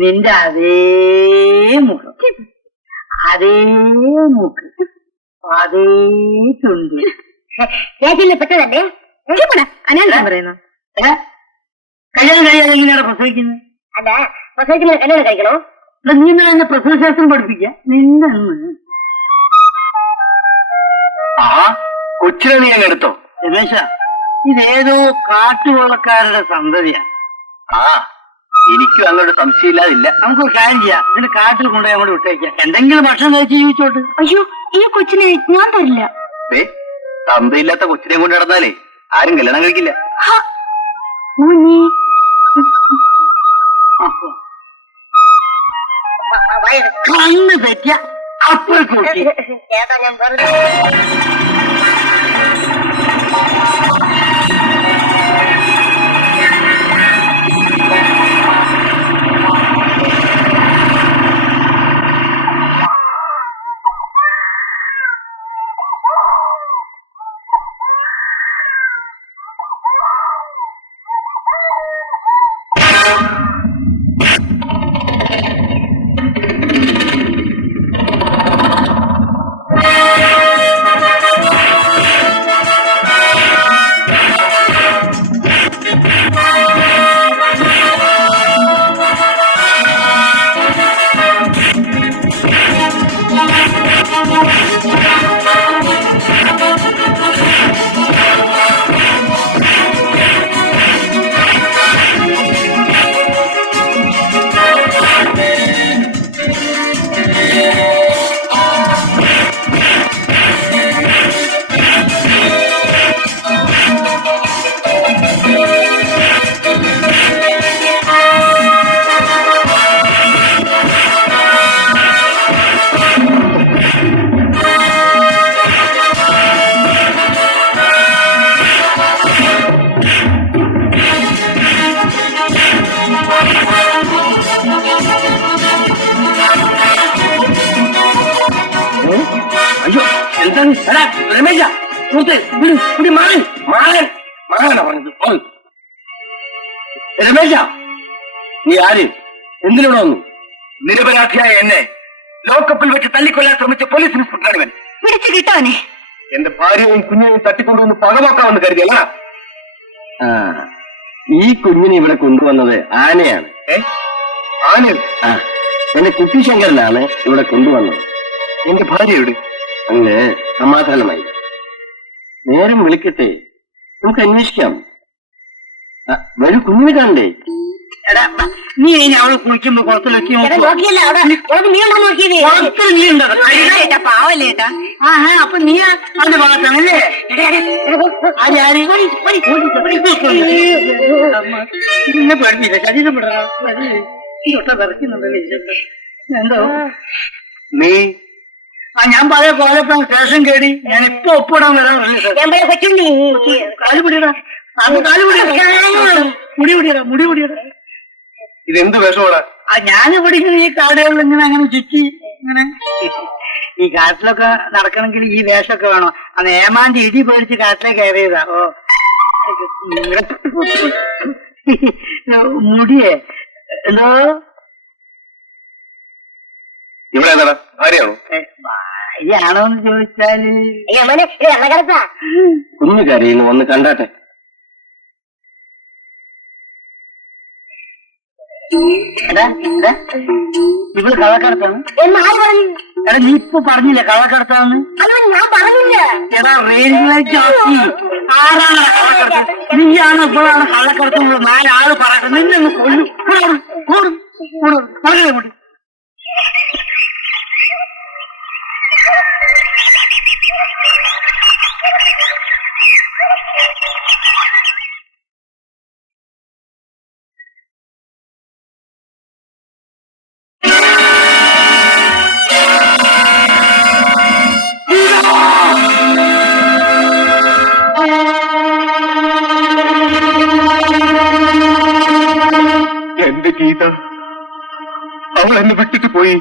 നിന്റെ അതേ മുഖം, അതേ മൂക്ക്, അതേ ചുണ്ട്. ചേച്ചിയിൽ പെട്ടതല്ലേ? അനാഥം പറയുന്നു. കല്യാണം കഴിയാതെ എങ്ങനെയാണ് പ്രസവിക്കുന്നത്? അല്ല, പ്രസവിക്കുന്ന കല്യാണം കഴിക്കണോ? നീ എന്നെ പ്രസവശാസ്ത്രം പഠിപ്പിക്കുക. നിന്നെന്ന് കൊച്ചിനെ നീ അങ്ങ് എടുത്തോ. രമേശ, ഇതേതോ കാട്ടുകൊള്ളക്കാരുടെ സന്തതിയാ. ആ, എനിക്കും അങ്ങോട്ട് സംശയമില്ലാതില്ല. നമുക്കൊരു കാര്യം ചെയ്യാം, ഇതിന് കാട്ടിൽ കൊണ്ടുപോയി അങ്ങോട്ട് വിട്ടേക്കാം. എന്തെങ്കിലും ഭക്ഷണം കഴിച്ച് ജീവിച്ചോട്ട്. അയ്യോ, ഈ കൊച്ചിനെ ഞാൻ തരില്ല. തന്തയില്ലാത്ത കൊച്ചിനെ കൊണ്ട് നടന്നാലേ ആരും കല്യാണം കഴിക്കില്ല. കണ്ണ് തെറ്റിയ അപ്പോൾ കൂട്ടി. ചേട്ടാ, ഞാൻ വെറുതെ അയ്യോ, എന്താണ്? രമേശ, മാറാനാ പറഞ്ഞത്. രമേശ, നീ ആര്? എന്തിനോട് വന്നു? നിരപരാധിയായ എന്നെ ലോക്കപ്പിൽ വെച്ച് തല്ലിക്കൊല്ലാൻ ശ്രമിച്ച പോലീസ് ഇൻസ്പെക്ടർ ഇവൻ. പിടിച്ചു കിട്ടാനെ. എന്റെ ഭാര്യയും കുഞ്ഞിനെയും തട്ടിക്കൊണ്ടുവന്ന് പകവാക്കാമെന്ന് കരുതിയല്ല. ഈ കുഞ്ഞിനെ ഇവിടെ കൊണ്ടുവന്നത് ആനയാണ്. ആന? എന്റെ കുട്ടിശങ്കരനാണ് ഇവിടെ കൊണ്ടുവന്നത്. എന്റെ ഭാര്യയോട് അങ്ങ് സമാധാനമായി. നേരം വിളിക്കട്ടെ, നമുക്ക് അന്വേഷിക്കാം. വരൂ, കുഞ്ഞിനെ കാണണ്ടേ? എടാ നീ ഇനി അവള് കുളിക്കുമ്പോ കുളത്തിലൊക്കെ ചേട്ടാ നോക്കിയല്ല അവിടെ നീ ഉണ്ടോ നോക്കിയത് കുളത്തിൽ നീ ഉണ്ടോ ഏട്ടാ പാവല്ലേ ഏട്ടാ അപ്പൊ നീ അവന്റെ ഭാഗത്താണല്ലേ നിന്നെ പേടിപ്പില്ല ശരീരം വിടറ എന്തോ നീ ഞാൻ പഴയ കോലപ്പം സ്റ്റേഷൻ കേടി ഞാൻ ഇപ്പൊ ഒപ്പിടാൻ വരാൻ ഞാൻ പറയാ കൊച്ചുണ്ടി കാല് പിടിയടാ കാല് പിടിയടാ മുടി പിടിയടാ മുടി പിടിയടാ ഇതെന്ത് വിഷമാണ് ഞാനിവിടെ ഇങ്ങനെ ഈ കാടുകളിൽ ഇങ്ങനെ അങ്ങനെ ചുറ്റി ഇങ്ങനെ ഈ കാട്ടിലൊക്കെ നടക്കണമെങ്കിൽ ഈ വേഷമൊക്കെ വേണം അന്ന് ഏമാന്റെ ഇടി പേടിച്ച് കാട്ടിലേക്ക് കയറിയതാ ഓ മുടിയേ എന്തോ ഇവിടെ ഏതാടാ ആരെയാണോ ഭാര്യയാണോ എന്ന് ചോദിച്ചാല് അയ്യോ മോനെ കള്ളക്കടത്താ കുഞ്ഞു കരയുന്നു ഒന്ന് കണ്ടാട്ടെ. എടാ ഇവള് കള്ളക്കടത്താണ് എന്ന് ആര് പറഞ്ഞു എടാ നീ ഇപ്പൊ പറഞ്ഞില്ലേ കള്ളക്കടത്താന്ന് അല്ലോ ഞാൻ പറഞ്ഞില്ല എടാ റെയിൽവേക്ക് ആക്കി ആരാണ് കള്ളക്കടത്ത് നീയാണ് ഇപ്പോഴാണ് കള്ളക്കടത്തുന്നത് 4 ആള് പറയട്ടെ നിന്നെ കൊല്ലും കൂടും വളരെ കൂടി എന്റെ ഗീത അവൾ എന്നെ വിട്ടിട്ട് പോയി.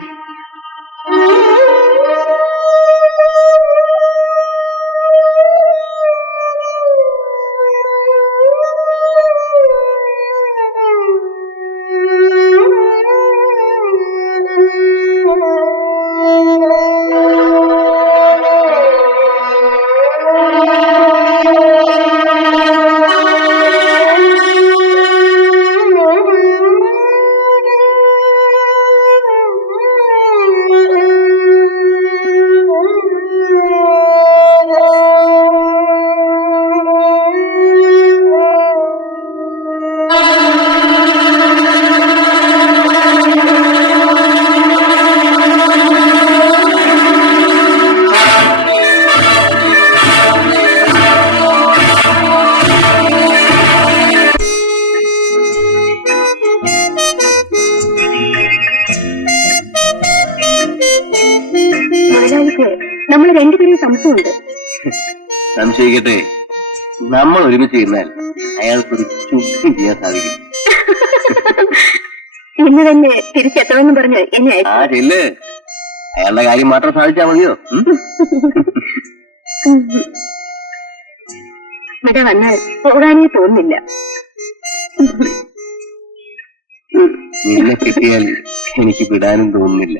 നമ്മൾ രണ്ടുപേരും സംശയമുണ്ട്. സംശയിക്കട്ടെ, നമ്മൾ ഒരുമിച്ച് ഇരുന്നാൽ അയാൾക്കൊരു ചുക്കും ചെയ്യാൻ സാധിക്കും. ഇന്ന് തന്നെ തിരിച്ചെത്തണമെന്ന് പറഞ്ഞ് എന്നെ ആ ചെല്ല്, അയാളുടെ കാര്യം മാത്രം സാധിച്ചാൽ മതിയോ? ഇവിടെ വന്നാൽ പോകാനേ തോന്നില്ല. നിന്നെ കിട്ടിയാൽ എനിക്ക് വിടാനും തോന്നുന്നില്ല.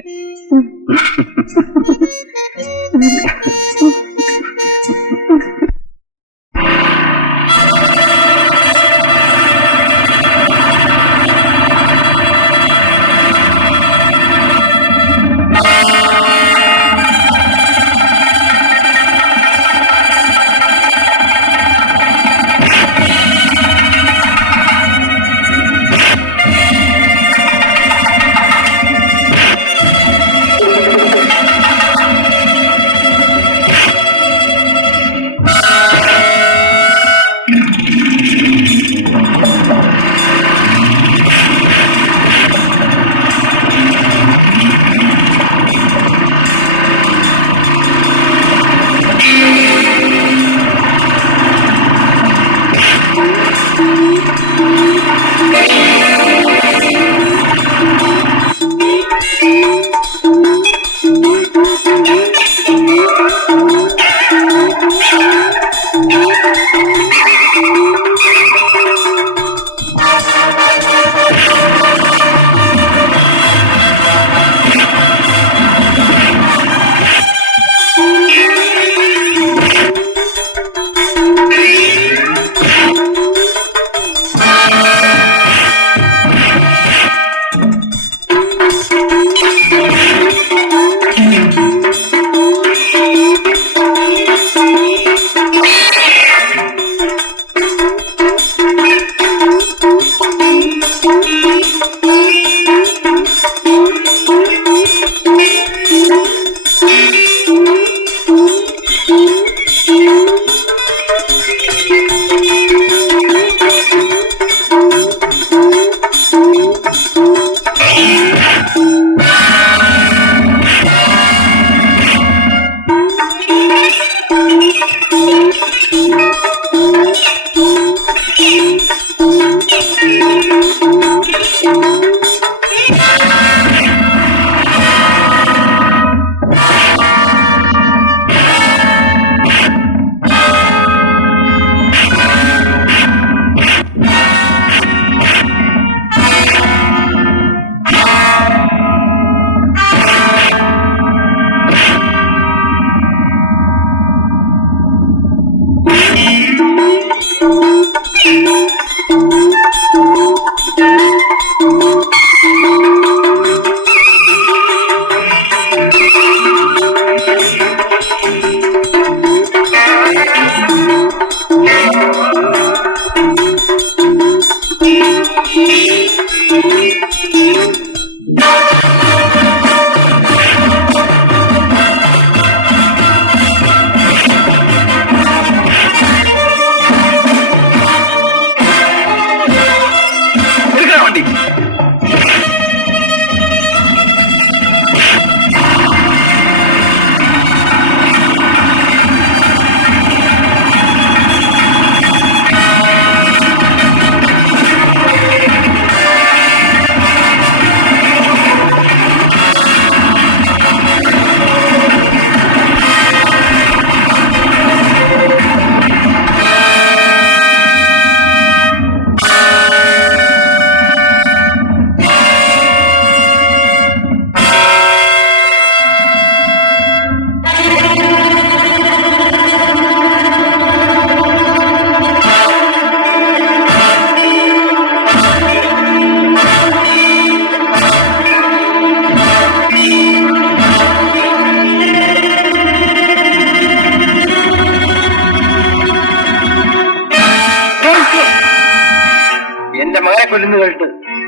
എന്റെ മകനെ കൊല്ലുന്നു കേട്ട്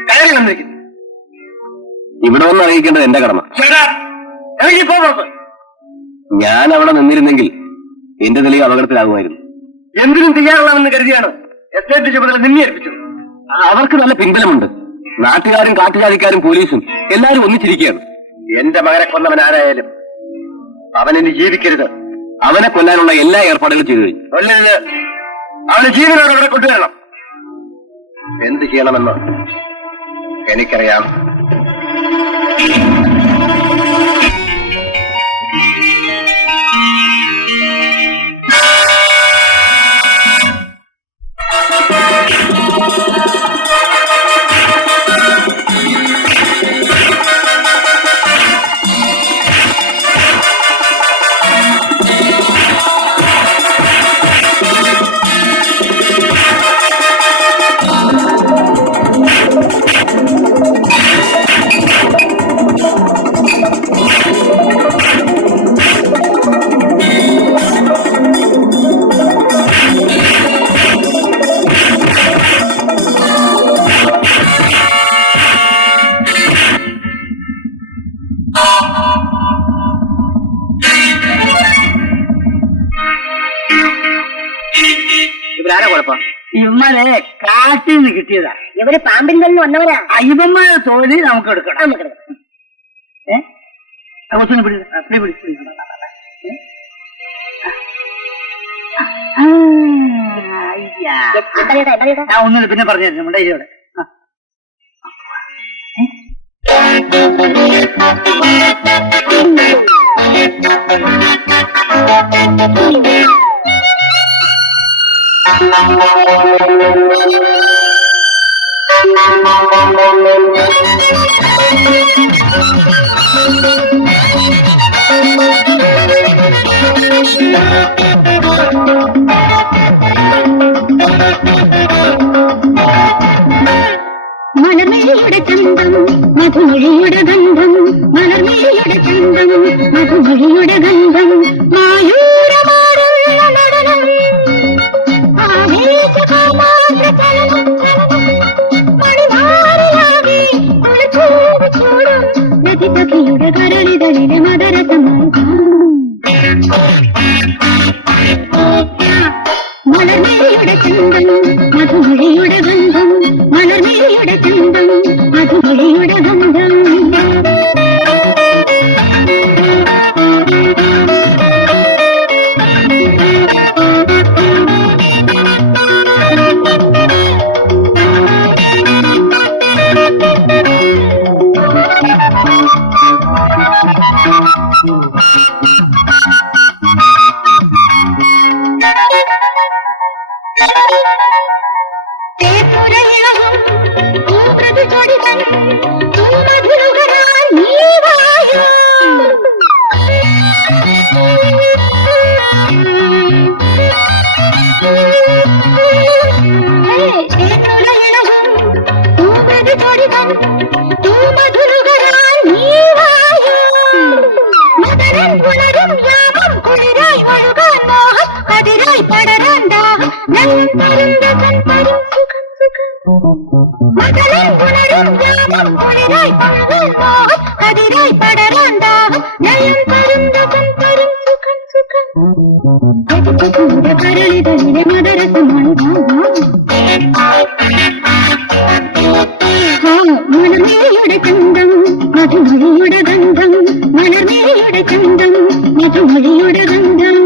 കയറി വന്നിരിക്കുന്നു. ഇവിടെ വന്ന് അറിയിക്കേണ്ടത് എന്റെ കടമ. ഞാൻ അവിടെ നിന്നിരുന്നെങ്കിൽ എന്റെ തെളിവ് അപകടത്തിലാകുമായിരുന്നു. എന്തിനും തയ്യാറുള്ളവെന്ന് കരുതിയാണ് എസ്റ്റേറ്റ് ചുമതല നിന്നെ ഏൽപ്പിച്ചത്. അവർക്ക് നല്ല പിൻബലമുണ്ട്. നാട്ടുകാരും കാട്ടുജാതിക്കാരും പോലീസും എല്ലാരും ഒന്നിച്ചിരിക്കുകയാണ്. എന്റെ മകനെ കൊന്നവൻ ആരായാലും അവൻ ഇനി ജീവിക്കരുത്. അവനെ കൊല്ലാനുള്ള എല്ലാ ഏർപ്പാടുകളും ചെയ്തു കഴിഞ്ഞു. കൊല്ലരുത്. അവന് ജീവനോട് അവിടെ കൊണ്ടുവരണം. എന്ത് ചെയ്യണമെന്ന് എനിക്കറിയാം. ഇവരാരാ കുഴപ്പം? ഇവന്മാരെ കാട്ടിൽ നിന്ന് കിട്ടിയതാ. ഇവര് പാമ്പിൽ നിന്ന് വന്നവരാ. ഇവന്മാരെ തോല് നമുക്ക് എടുക്കണം. കൊച്ചിനെ പിടി. ഞാൻ ഒന്നിന് പിന്നെ പറഞ്ഞു തരുന്നു. നമ്മുടെ ഇവിടെ മലർമേലിയുടെ ചന്തം മധുമൊഴിയുടെ ഗന്ധം, മലർമേലിയുടെ ചന്തം മധുമൊഴിയുടെ ഗന്ധം, മായൂരമാടുള്ള നടനം, ആവേശകാമാത്ര ചലനം ചലനം, മണിമാറിയാകെ കുളിച്ചൂട് ചൂടും രതിസഖിയുടെ കരളിതളിലെ മദരസമാർഗം. മലർമേലിയുടെ ചന്തം മധുമൊഴിയുടെ ഗന്ധം, മലർമേലിയുടെ ചന്തം മധുമൊഴിയുടെ ഗന്ധം. രതിസഖിയുടെ കരളിതളിലെ മദരസമാണ് മലർമേയുടെ ചന്തം മധുമൊഴിയുടെ ഗന്ധം മലർമേയുടെ ചന്തം മധുമൊഴിയുടെ ഗന്ധം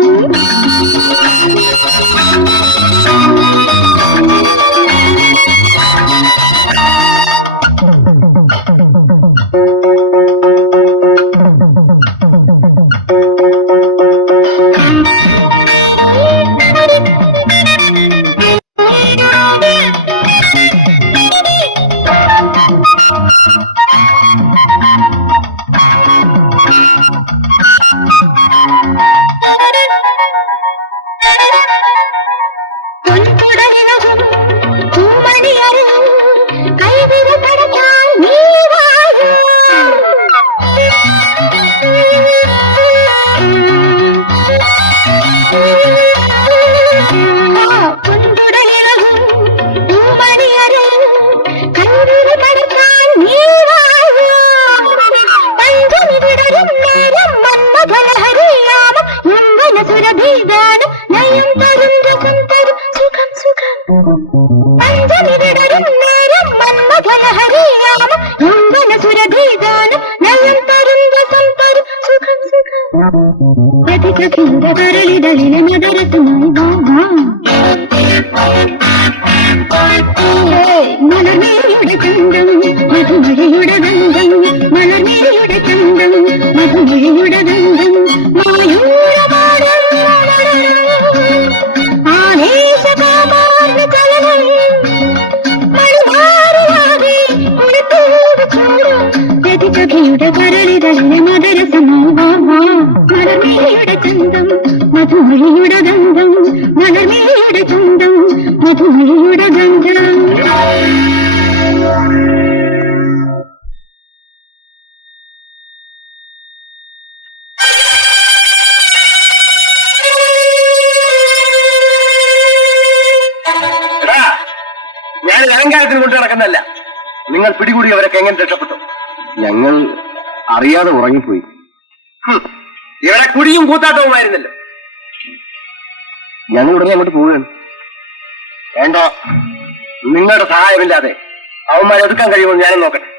പൊൻകുടലിനകും പൂമണിയരും കൈവിര പടക്കാൻ നീ വാഴൂ. പൊൻകുടലിനകും പൂമണിയരും കൈവിര പടക്കാൻ നീ വാഴൂ. പഞ്ചമി വിടരും നേരം മന്മഥലഹരിയാമം യൗവന സുരഭീഗാനം നയം തരും രസം തരും സുഖം സുഖം. പഞ്ചമി വിടരും നേരം മന്മഥലഹരിയാമം യൗവന സുരഭീഗാനം നയം തരും രസം തരും സുഖം സുഖം. രതിസഖിയുടെ കരളിതളിലെ മദരസമായി മലർമേയുടെ ചന്തം മധുമഴയുടെ ഗന്ധം മലർമേയുടെ ചന്തം മധുമഴയുടെ ഗന്ധം മായൂരപാടം ആവേശകാമാർന്ന ചലനം മണിമാറിയാകെ ഉടുത്തൂട് ചൂടും രതിസഖിയുടെ കരളിതളിലെ മദരസമായി മലർമേയുടെ ചന്തം മധുമഴയുടെ ഗന്ധം മലർമേയുടെ ചന്തം മധുമഴയുടെ ഗന്ധം. ഞാൻ അലങ്കാരത്തിന് കൊണ്ട് നടക്കുന്നതല്ല. നിങ്ങൾ പിടികൂടി അവരൊക്കെ എങ്ങനെ രക്ഷപ്പെട്ടു? ഞങ്ങൾ അറിയാതെ ഉറങ്ങിപ്പോയി. ഇവിടെ കുടിയും കൂത്താട്ടവുമായിരുന്നല്ലോ. ഞങ്ങൾ ഉടനെ അങ്ങോട്ട് പോവുകയാണ്. വേണ്ടോ, നിങ്ങളുടെ സഹായമില്ലാതെ അവന്മാരെ ഒതുക്കാൻ കഴിയുമെന്ന് ഞാനും നോക്കട്ടെ.